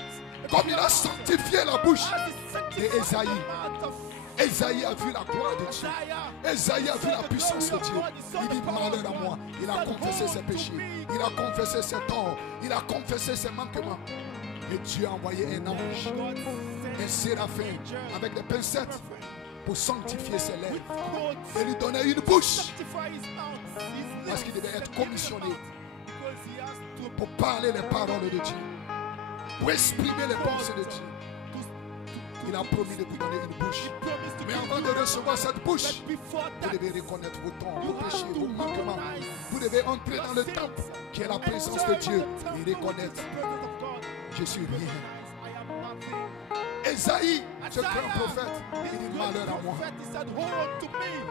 comme il a sanctifié la bouche. as he sanctified Et Esaïe. the mouth of Esaïe a vu la gloire de Dieu. Isaiah. Esaïe a vu la puissance de Dieu. Il dit malheur à moi. Il a confessé ses péchés. Il a confessé ses torts. Il a confessé ses manquements. Et Dieu a envoyé un ange, God un sent séraphim, avec des pincettes pour sanctifier ses with lèvres quotes, et lui donner une bouche sanctify his mouth, his parce qu'il lips, devait être and give him a commissionné mouth, because he has to pour parler les paroles de Dieu, pour exprimer les pensées de Dieu. Il a promis de vous donner une bouche. promise to Mais give avant you de recevoir cette bouche, but before vous that, devez reconnaître vos torts, you vos have péchés, to vos manquements. recognize Vous devez entrer dans le temple qui est la présence de Dieu et reconnaître, je suis rien. Esaïe, ce grand prophète, il dit malheur à moi.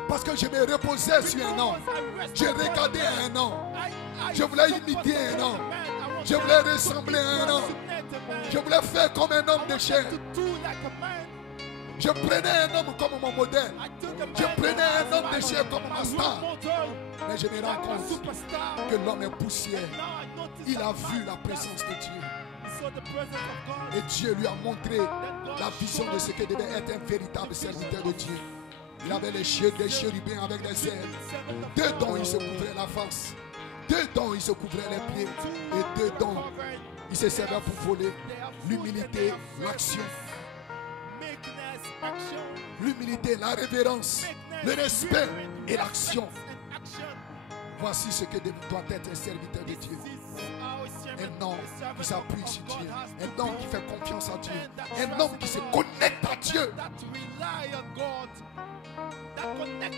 Parce que je me reposais sur un homme. Je regardais un homme. Je voulais imiter un homme. Je voulais ressembler à un homme. Je voulais faire comme un homme de chair. Je prenais un homme comme mon modèle. Je prenais un homme de chair comme ma star. Mais je me rends compte que l'homme est poussière. Il a vu la présence de Dieu. Et Dieu lui a montré la vision de ce que devait être un véritable serviteur de Dieu. Il avait les yeux des chérubins avec des ailes. Dedans, il se couvrait la face. Dedans, il se couvrait les pieds. Et dedans, il se servait pour voler. L'humilité, l'action. L'humilité, la révérence, le respect et l'action. Voici ce que doit être un serviteur de Dieu. Un homme qui s'appuie sur Dieu. Un homme qui fait confiance à Dieu. Un homme qui se connecte à Dieu.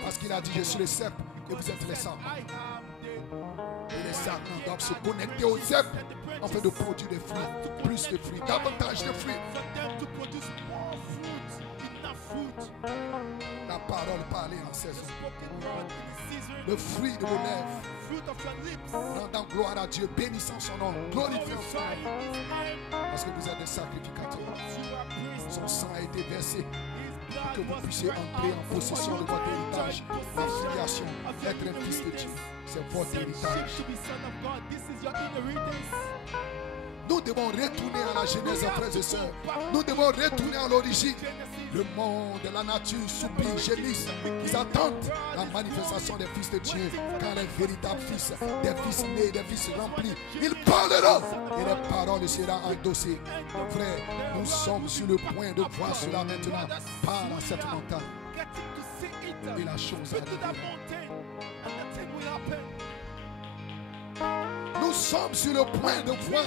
Parce qu'il a dit, je suis le cep et vous êtes les sarments. Et les sarments doivent se connecter aux cep afin de produire des fruits, plus de fruits, davantage de fruits. La ta parole parler en saison. spoken word in the season. Le fruit de vos lèvres, Fruit of your lips. rendant gloire à Dieu, bénissant son nom, glorifiant son Glorify nom, his name. parce que vous êtes des sacrificateurs. You are priests. Son sang a été versé His pour que blood vous was puissiez poured entrer en out possession for de you votre to héritage, enjoy la possession filiation, of your être un fils de Dieu. inheritance. C'est votre Sonship héritage. to be son of God. This is your inheritance. Nous devons retourner à la genèse, frères et sœurs. Nous devons retourner à l'origine. Le monde, la nature soupire, gémissent. Ils attendent la manifestation des fils de Dieu. Quand les véritables fils, des fils nés, des fils remplis, ils parleront et les paroles seront endossées. Frère, nous sommes sur le point de voir cela maintenant. Parle à cette montagne Getting to see it. et la chose Speak to that arrive. mountain, and the thing will happen. Nous sommes sur le point de voir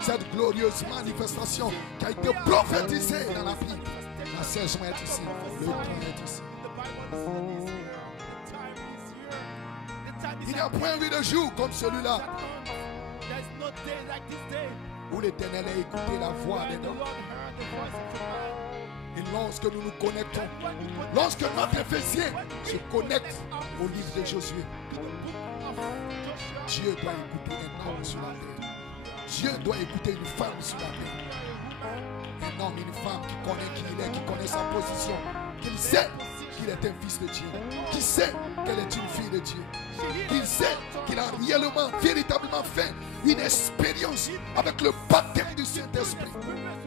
cette glorieuse manifestation qui a été prophétisée dans la Bible. La saison est ici, le temps est ici. The Bible is here. The time is here. The time is Il n'y a point eu de jour comme celui-là There's no day like this day. où l'Éternel a écouté la voix des When the hommes. Lord heard the voice of the man. Et lorsque nous nous connectons, When we put lorsque notre Éphésien se connecte au livre de Josué, to the book of Joshua, Dieu doit écouter un homme sur la terre. Dieu doit écouter une femme sur la terre. Un homme, une femme qui connaît qui il est, qui connaît sa position, qu'il sait qu'il est un fils de Dieu, qui sait qu'elle est une fille de Dieu, qu'il sait qu'il a réellement, véritablement fait une expérience avec le baptême du Saint-Esprit.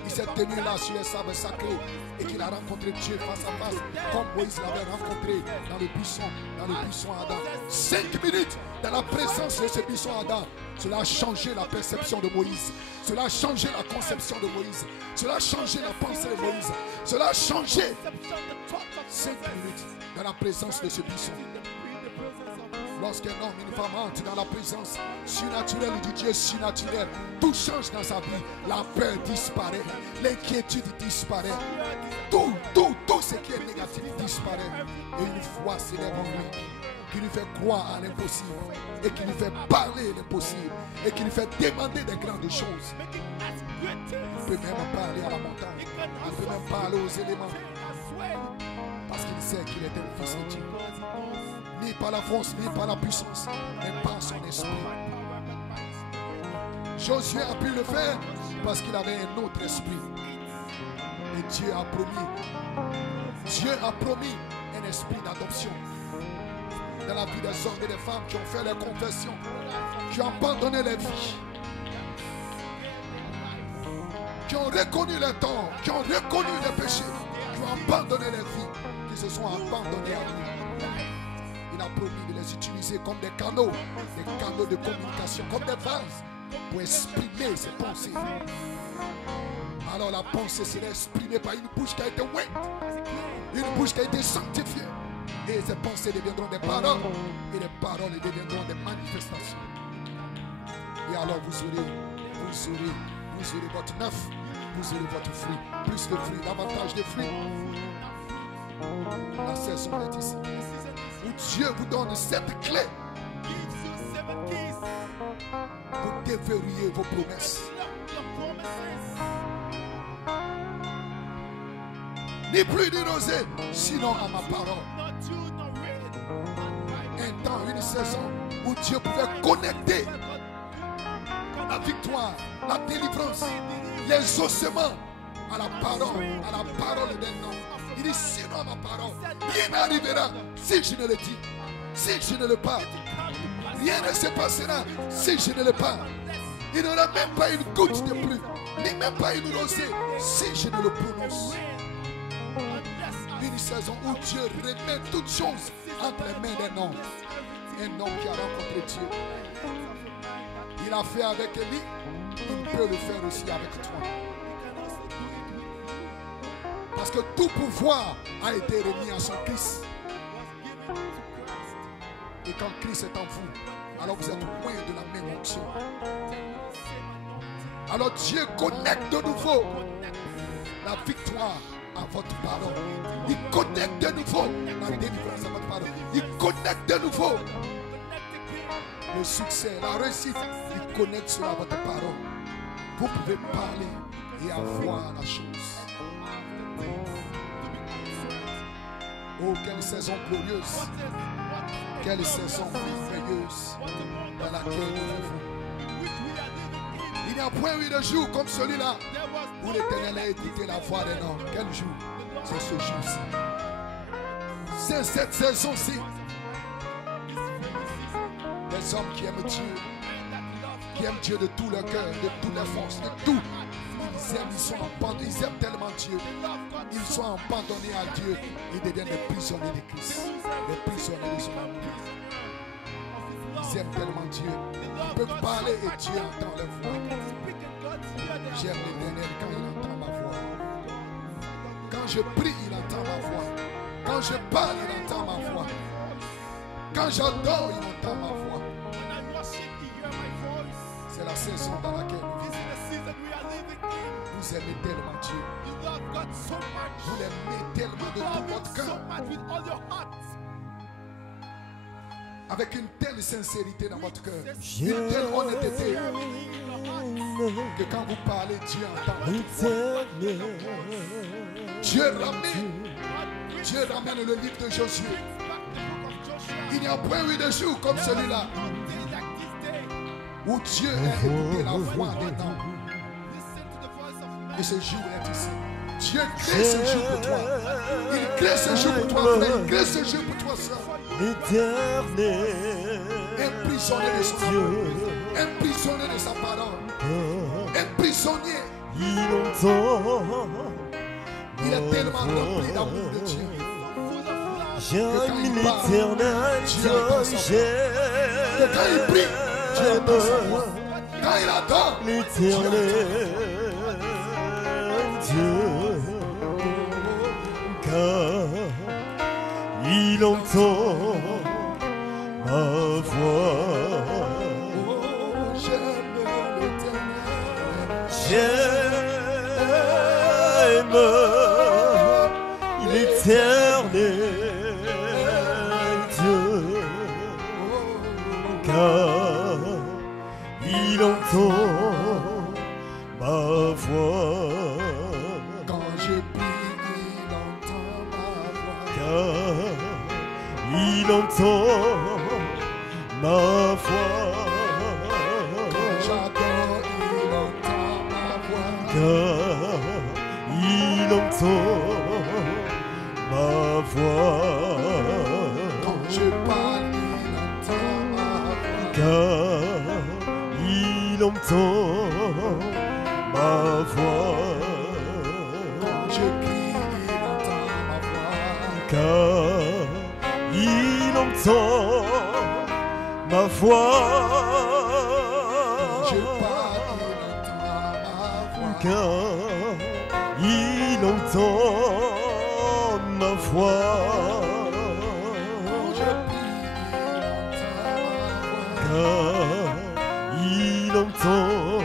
Il s'est tenu là sur les sables sacrés et qu'il a rencontré Dieu face à face, comme Moïse l'avait rencontré dans le buisson Adam. 5 minutes dans la présence de ce buisson Adam. Cela a changé la perception de Moïse. Cela a changé la conception de Moïse. Cela a changé la pensée de Moïse. Cela a changé 5 minutes dans la présence de ce buisson. Lorsqu'un homme, une femme entre dans la présence surnaturelle du Dieu surnaturel, tout change dans sa vie. La peur disparaît, l'inquiétude disparaît, tout ce qui est négatif disparaît. Et une foi s'élève en lui, qui lui fait croire à l'impossible, et qui lui fait parler l'impossible, et qui lui fait demander des grandes choses. Il peut même parler à la montagne, il peut même parler aux éléments, parce qu'il sait qu'il est un fils de Dieu. Ni par la force, ni par la puissance, mais par son esprit. Josué a pu le faire parce qu'il avait un autre esprit. Et Dieu a promis un esprit d'adoption dans la vie des hommes et des femmes qui ont fait leur confession, qui ont abandonné leur vie, qui ont reconnu les torts, qui ont reconnu les péchés, qui ont abandonné leur vie, qui se sont abandonnés à lui. Il a promis de les utiliser comme des canaux de communication, comme des vases pour exprimer ses pensées. Alors la pensée sera exprimée par une bouche qui a été ointe, une bouche qui a été sanctifiée. Et ces pensées deviendront des paroles, et les paroles deviendront des manifestations. Et alors vous aurez votre neuf, vous aurez votre fruit, plus de fruits, davantage de fruits. La saison est ici, où Dieu vous donne cette clé pour déverrouiller vos promesses. Ni plus ni nausée, sinon à ma parole. Un temps, une saison où Dieu pouvait connecter la victoire, la délivrance, les ossements à la parole d'un homme. Il dit sinon à ma parole, rien n'arrivera si je ne le dis, si je ne le parle. Rien ne se passera si je ne le parle. Il n'y aura même pas une goutte de pluie, ni même pas une rosée si je ne le prononce. Une saison où Dieu remet toutes choses entre les mains d'un homme. Un homme qui a rencontré Dieu. Il a fait avec Élie, il peut le faire aussi avec toi. Parce que tout pouvoir a été remis à son Christ. Et quand Christ est en vous, alors vous êtes loin de la même onction. Alors Dieu connecte de nouveau la victoire à votre parole. Il connecte de nouveau la délivrance à votre parole. Il connecte de nouveau le succès, la réussite. Il connecte cela à votre parole. Vous pouvez parler et avoir la chose. Oh, quelle saison glorieuse. Quelle saison merveilleuse dans laquelle nous vivons. Il n'y a point eu de jour comme celui-là où l'Éternel a écouté la voix d'un homme. Quel jour? C'est ce jour-ci. C'est cette saison-ci. Des hommes qui aiment Dieu, qui aiment Dieu de tout leur cœur, de toutes les forces, de tout. Ils aiment tellement Dieu. Ils sont abandonnés à Dieu. Ils deviennent des prisonniers de Christ. Des prisonniers de son amour. Ils aiment tellement Dieu. Ils peuvent parler et Dieu entend leur voix. J'aime l'Éternel quand il entend ma voix. Quand je prie, il entend ma voix. Quand je parle, il entend ma voix. Quand j'adore, il entend ma voix. C'est la saison dans laquelle nous vivons. Vous aimez tellement Dieu. Vous l'aimez tellement de tout votre cœur. Avec une telle sincérité dans votre cœur. Une telle honnêteté. Que quand vous parlez, Dieu entend votre voix. Dieu ramène le livre de Josué. Il n'y a point eu de jour comme celui-là où Dieu a écouté la voix d'un homme. Et ce jour est ici. Dieu crée ce jour pour toi. Il crée ce jour pour toi, frère. Il crée ce jour pour toi, soeur. L'Éternel, Emprisonné de son amour. Emprisonné de sa parole. Un prisonnier. Il est tellement rempli d'amour de Dieu. J'aime l'Éternel, Dieu entend sa voix. Que quand il prie, Dieu entend sa voix. Quand il adore, l'Éternel, Dieu, car il entend ma voix. j'aime l'Éternel. J'aime l'Éternel, Dieu, car il entend ma voix. Quand je prie, il entend ma voix. Car il entend ma voix. Quand j'adore, il entend ma voix. Car il entend ma voix. Quand je parle, il entend ma voix. Car il entend ma voix. Quand je crie, il entend ma voix. Car il entend ma voix. Je parle, il entend ma voix. Car il entend ma voix. Quand je prie, il entend ma voix. Car il entend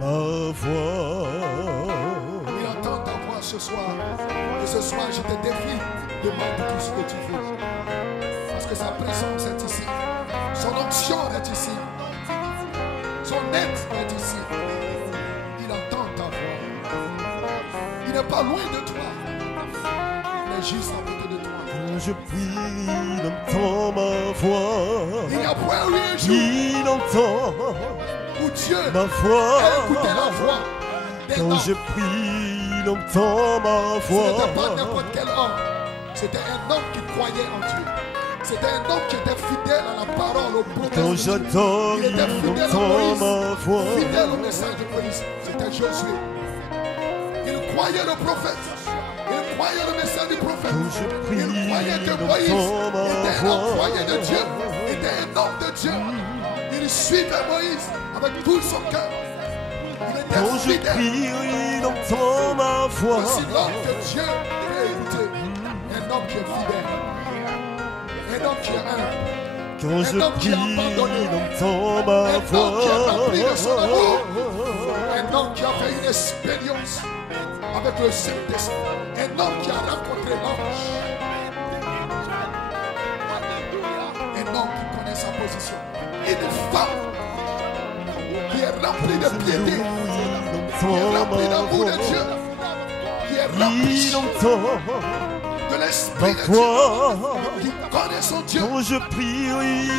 ma voix. Il entend ta voix ce soir. Et ce soir, je te défie. Demande tout ce que tu veux. Parce que sa présence est ici. Son onction est ici. Son aide est ici. Il entend ta voix. Il n'est pas loin de toi. Il est juste à côté de toi. Quand je prie, il entend ma voix. Il n'y a point eu un jour Il entend où Dieu ma a voix. écouté la voix d'un Quand homme. je prie, il entend ma Ce n'était pas voix. n'importe quel homme. C'était un homme qui croyait en Dieu. C'était un homme qui était fidèle à la parole, aux Quand promesses de Dieu. j'adore, Il il était fidèle à entend Moïse, ma voix. fidèle au message de Moïse. C'était Josué. Il croyait le prophète. Il croyait le message du prophète. Quand je prie, Il croyait que il Moïse entend ma était un voix. envoyé de Dieu. Était un homme de Dieu. Il suivait Moïse avec tout son cœur. Il était Quand je fidèle. prie, il entend ma voix. Voici l'homme que Dieu a écouté. Un homme qui est fidèle. Un homme qui est humble. Quand je homme qui prie, a abandonné. il entend ma Un homme qui est rempli de son amour. voix. Un homme qui a fait une expérience avec le Saint-Esprit. Un homme qui a rencontré l'ange. Un homme qui connaît sa position. Une femme qui est remplie de piété. Qui est remplie d'amour de Dieu. Qui est remplie Il entend de l'Esprit ma de foi. Dieu qui connaît son Dieu. Quand je prie,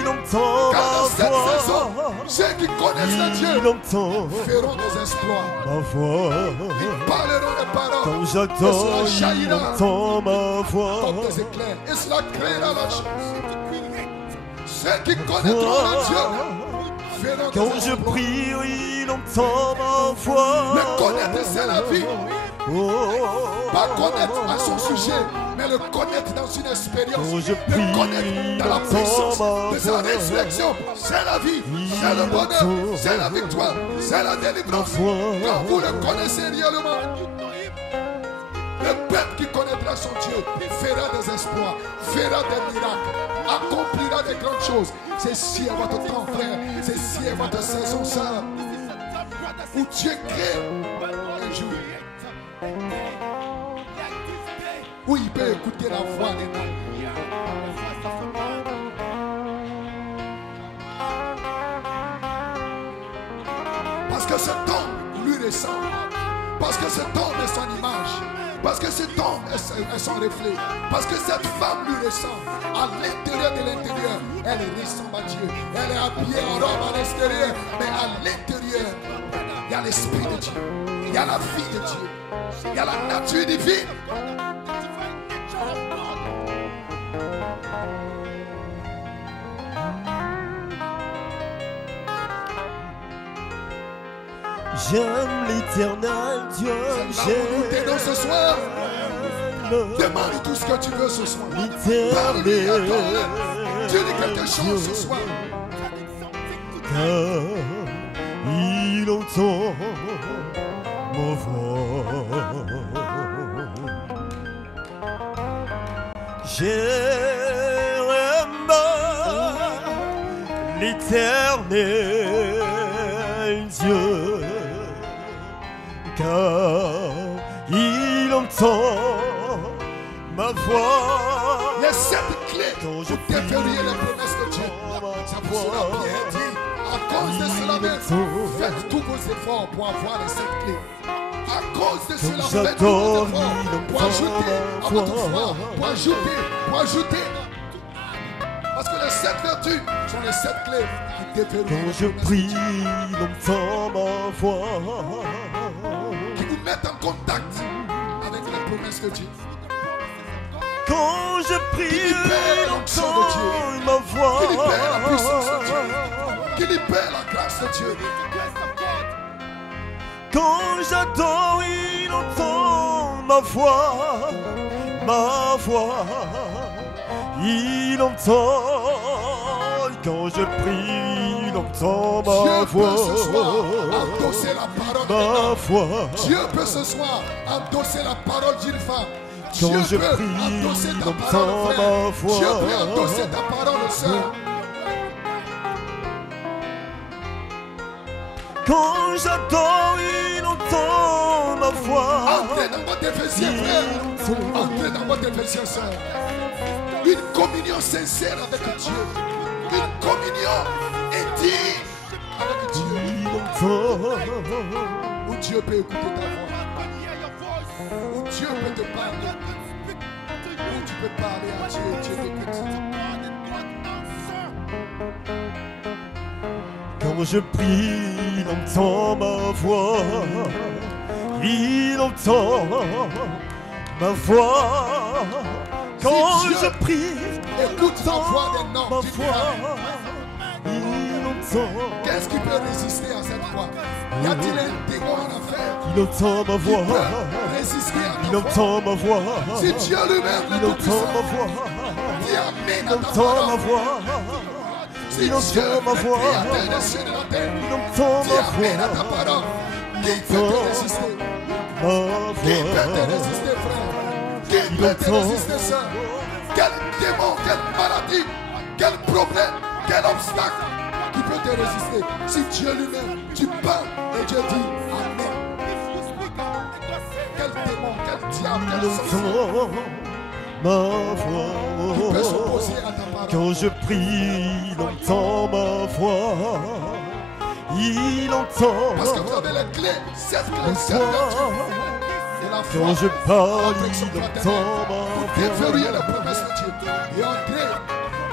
il entend Car dans ma cette saison, voix. ceux qui connaissent le Il Dieu entend feront des exploits. ma voix. Ils parleront des paroles. Quand j'attends, il entend ma voix. Comme des éclairs. Et cela créera la chose. Ceux qui connaîtront le Dieu feront Quand des je exploits. prie, il entend ma voix. Le connaître, c'est la vie. Oh, Pas connaître à son sujet, mais le connaître dans une expérience. quand je Le prie, connaître dans la il puissance entend ma de sa voix. résurrection. C'est la vie, c'est le bonheur, c'est la victoire, c'est la délivrance. Ma voix. Quand vous le connaissez réellement, le peuple qui connaîtra son Dieu fera des exploits, fera des miracles, accomplira des grandes choses. C'est si à votre temps, frère. C'est si à votre saison, sœur. Où Dieu crée un jour. Où il peut écouter la voix des noms. Parce que cet homme lui ressemble. Parce que cet homme est son image. Parce que cet homme est son reflet. Parce que cette femme lui ressemble. À l'intérieur de l'intérieur, elle ressemble à Dieu. Elle est habillée en robe à l'extérieur. Mais à l'intérieur, il y a l'esprit de Dieu. Il y a la vie de Dieu. Il y a la nature divine. J'aime l'éternel Dieu. Nous t'aidons ce soir. J'aime Demande tout ce que tu veux ce soir. l'éternel Parle-lui à toi. Dieu dit quelque chose ce soir. car il entend ma voix. J'aime l'éternel Dieu, car il entend ma voix. Les 7 clés Quand je pour déverrouiller les promesses de Dieu. Ça vous sera bien dit. À cause de cela même, faites tous vos efforts pour avoir les 7 clés. À cause de cela, faites tous vos efforts pour ajouter à votre foi, pour ajouter. Parce que les 7 vertus sont les 7 clés qui déverrouillent Quand les je promesses de prie, Dieu. il entend ma voix. Qui vous mettent en contact avec les promesses de Dieu. Quand je prie, Qui libère il l'onction de entend Dieu. ma voix. Qui libère la puissance de Dieu. Qui libère la grâce de Dieu. Quand j'adore, il entend ma voix. Ma voix, il entend. Quand je prie, il entend ma Dieu voix. peut ce soir endosser la parole Ma d'un homme. foi. Dieu peut ce soir endosser la parole d'une femme. Quand Dieu je peut prie, endosser il ta entend parole, frère. ma voix. Dieu peut endosser ta parole, sœur. Quand j'adore, il entend ma voix. Entrez dans votre Éphésiens, frère. Entrez dans votre Éphésiens, sœur. Une communion sincère avec Dieu. Une communion intime avec Dieu. Il entend. Où Dieu peut écouter ta voix. Où Dieu peut te parler. Où tu peux parler à Dieu et Dieu t'écoute. Quand je prie, il entend ma voix. Il entend ma voix. Quand Dieu je prie, écoute la voix des noms ma d'une voix. femme. Il entend. Qu'est-ce qui peut résister à cette voix? Y a-t-il un démon en affaire? Il entend ma Qui voix. peut résister à Il ta voix? entend ma voix. Si Dieu lui-même Il le entend Tout-Puissant ma voix. dit Amen Il à ta entend ma parole. voix. Si Il Dieu entend ma le voix. Créateur des cieux et de la terre Il entend dit ma Amen à ta voix. parole, qui peut te résister? Ma Qui peut te voix. résister, frère? Qui Il peut te entend. résister, sœur? Quel démon, quelle maladie, quel problème, quel obstacle qui peut te résister? Si Dieu lui-même, tu parles et Dieu dit Amen. Quel démon, quel diable, Il quel sorcier entend ma peut voix. s'opposer à ta parole? Quand je prie, il entend ma voix. Il entend Parce que vous avez les clés, cette ma clé, cette vertu. voix. la foi. Quand je parle, Avec son il fraternel. entend ma Pour voix. déverrouiller les promesses de Dieu. Et entrer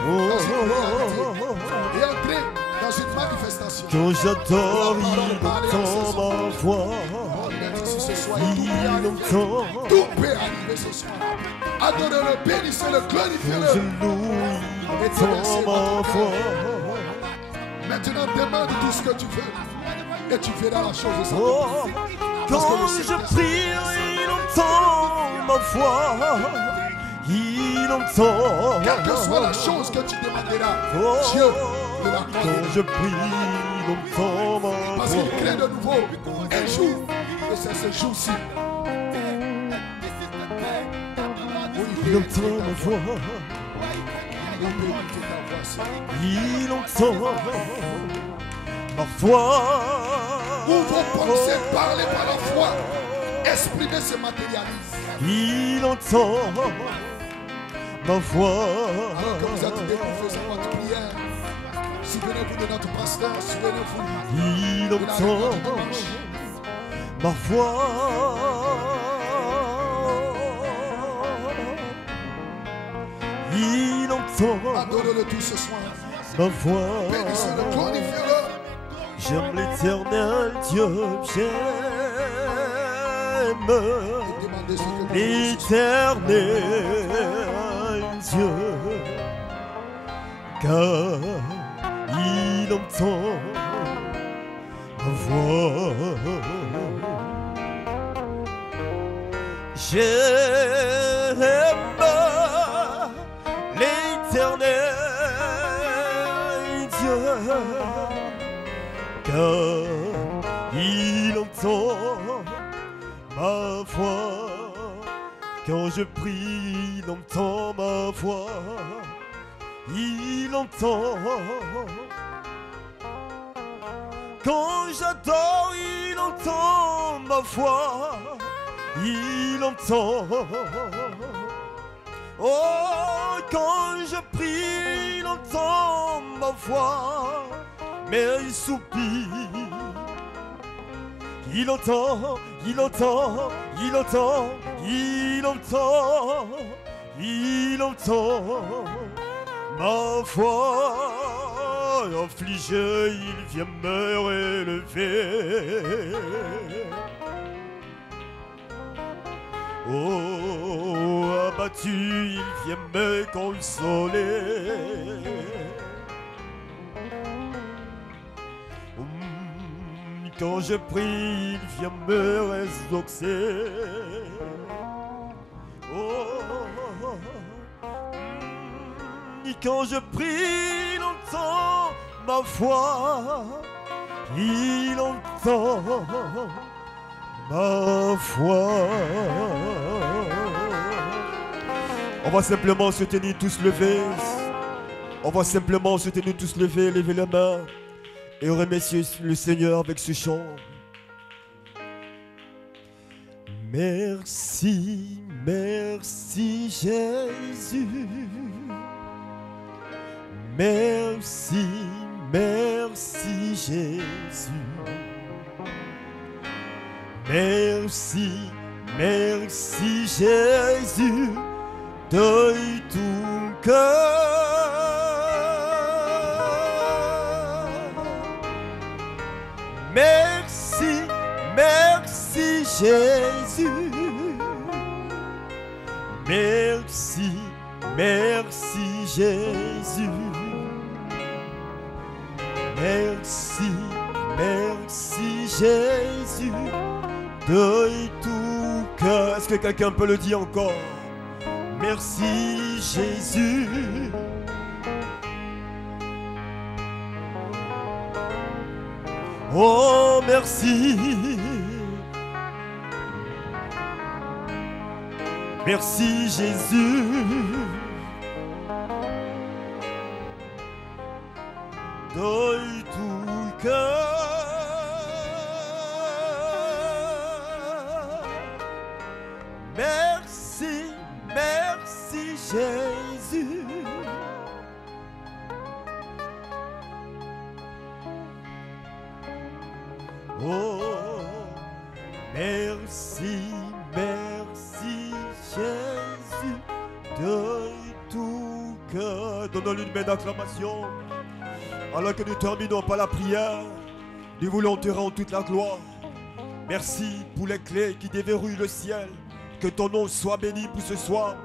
Oh, dans une oh, réalité. oh, oh. Et entrer dans une manifestation. Quand j'adore, il entend ma voix. Oh, il a dit ce soir, Il entend. tout peut arriver ce soir. Adorez-le, bénissez-le, Quand glorifiez-le. je loue, il entend ma voix. Maintenant, demande tout ce que tu veux. Et tu verras la chose de sa Oh, quand je prie, il entend ma voix. Il entend. Quelle que soit la chose que tu demanderas, Oh, Dieu le quand l'accorde. je prie, il entend ma Parce voix. qu'il crée de nouveau un jour. Et c'est ce jour-ci. Il entend ma voix. On peut écouter ta voix, Seigneur. Il entend ma voix. Où vos pensées parlez par la foi, exprimer se matérialise. Il entend ma voix. Alors que vous êtes debout, faisant votre prière, souvenez-vous de notre pasteur, souvenez-vous Il de la réunion entend du dimanche. ma voix. Il entend Adorez-le tout ce soir. ma voix. Bénissez-le, glorifiez-le. J'aime l'éternel Dieu, j'aime Et demandez ce que vous voulez ce soir. l'éternel Dieu, car il entend ma voix. J'aime l'éternel Dieu, car il entend ma voix. Quand je prie, il entend ma voix. Il entend. Quand j'adore, il entend ma voix. Il entend. Oh, quand je prie, il entend ma voix. Mais il soupire. Il entend, il entend, il entend, il entend, il entend ma voix. Affligé, il vient me relever. Oh, abattu, il vient me consoler. Quand je prie, il vient me exaucer. Oh, quand je prie, il entend ma voix. Il entend ma voix. On va simplement se tenir tous levés. On va simplement se tenir tous levés, lever la main et remercier le Seigneur avec ce chant. Merci, merci Jésus. Merci, merci Jésus. Merci, merci Jésus, de tout cœur. Merci, merci Jésus. Merci, merci Jésus. Merci, merci Jésus, de tout cœur. Est-ce que quelqu'un peut le dire encore? Merci Jésus. Oh merci. Merci Jésus. De tout cœur. Merci, merci Jésus. Oh, merci, merci Jésus de tout cœur. Donnons-lui une main d'acclamation. Alors que nous terminons par la prière, nous voulons te rendre toute la gloire. Merci pour les clés qui déverrouillent le ciel. Que ton nom soit béni pour ce soir.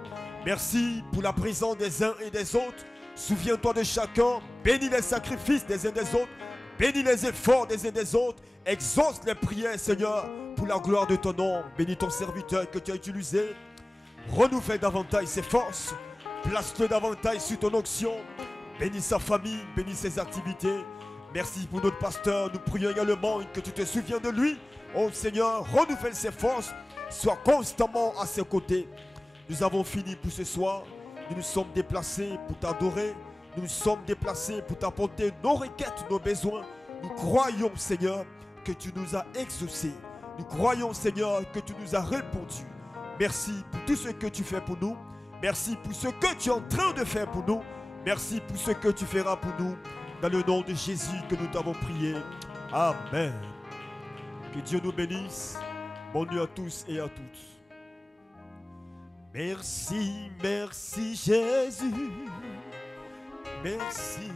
Merci pour la présence des uns et des autres. Souviens-toi de chacun. Bénis les sacrifices des uns des autres. Bénis les efforts des uns des autres. Exauce les prières, Seigneur, pour la gloire de ton nom. Bénis ton serviteur que tu as utilisé. Renouvelle davantage ses forces. Place-le davantage sur ton onction. Bénis sa famille, bénis ses activités. Merci pour notre pasteur. Nous prions également que tu te souviens de lui. Oh Seigneur, renouvelle ses forces. Sois constamment à ses côtés. Nous avons fini pour ce soir. Nous nous sommes déplacés pour t'adorer. Nous nous sommes déplacés pour t'apporter nos requêtes, nos besoins. Nous croyons, Seigneur, que tu nous as exaucés. Nous croyons, Seigneur, que tu nous as répondu. Merci pour tout ce que tu fais pour nous. Merci pour ce que tu es en train de faire pour nous. Merci pour ce que tu feras pour nous. Dans le nom de Jésus que nous t'avons prié. Amen. Que Dieu nous bénisse. Bonne nuit à tous et à toutes. Merci, merci Jésus. Merci.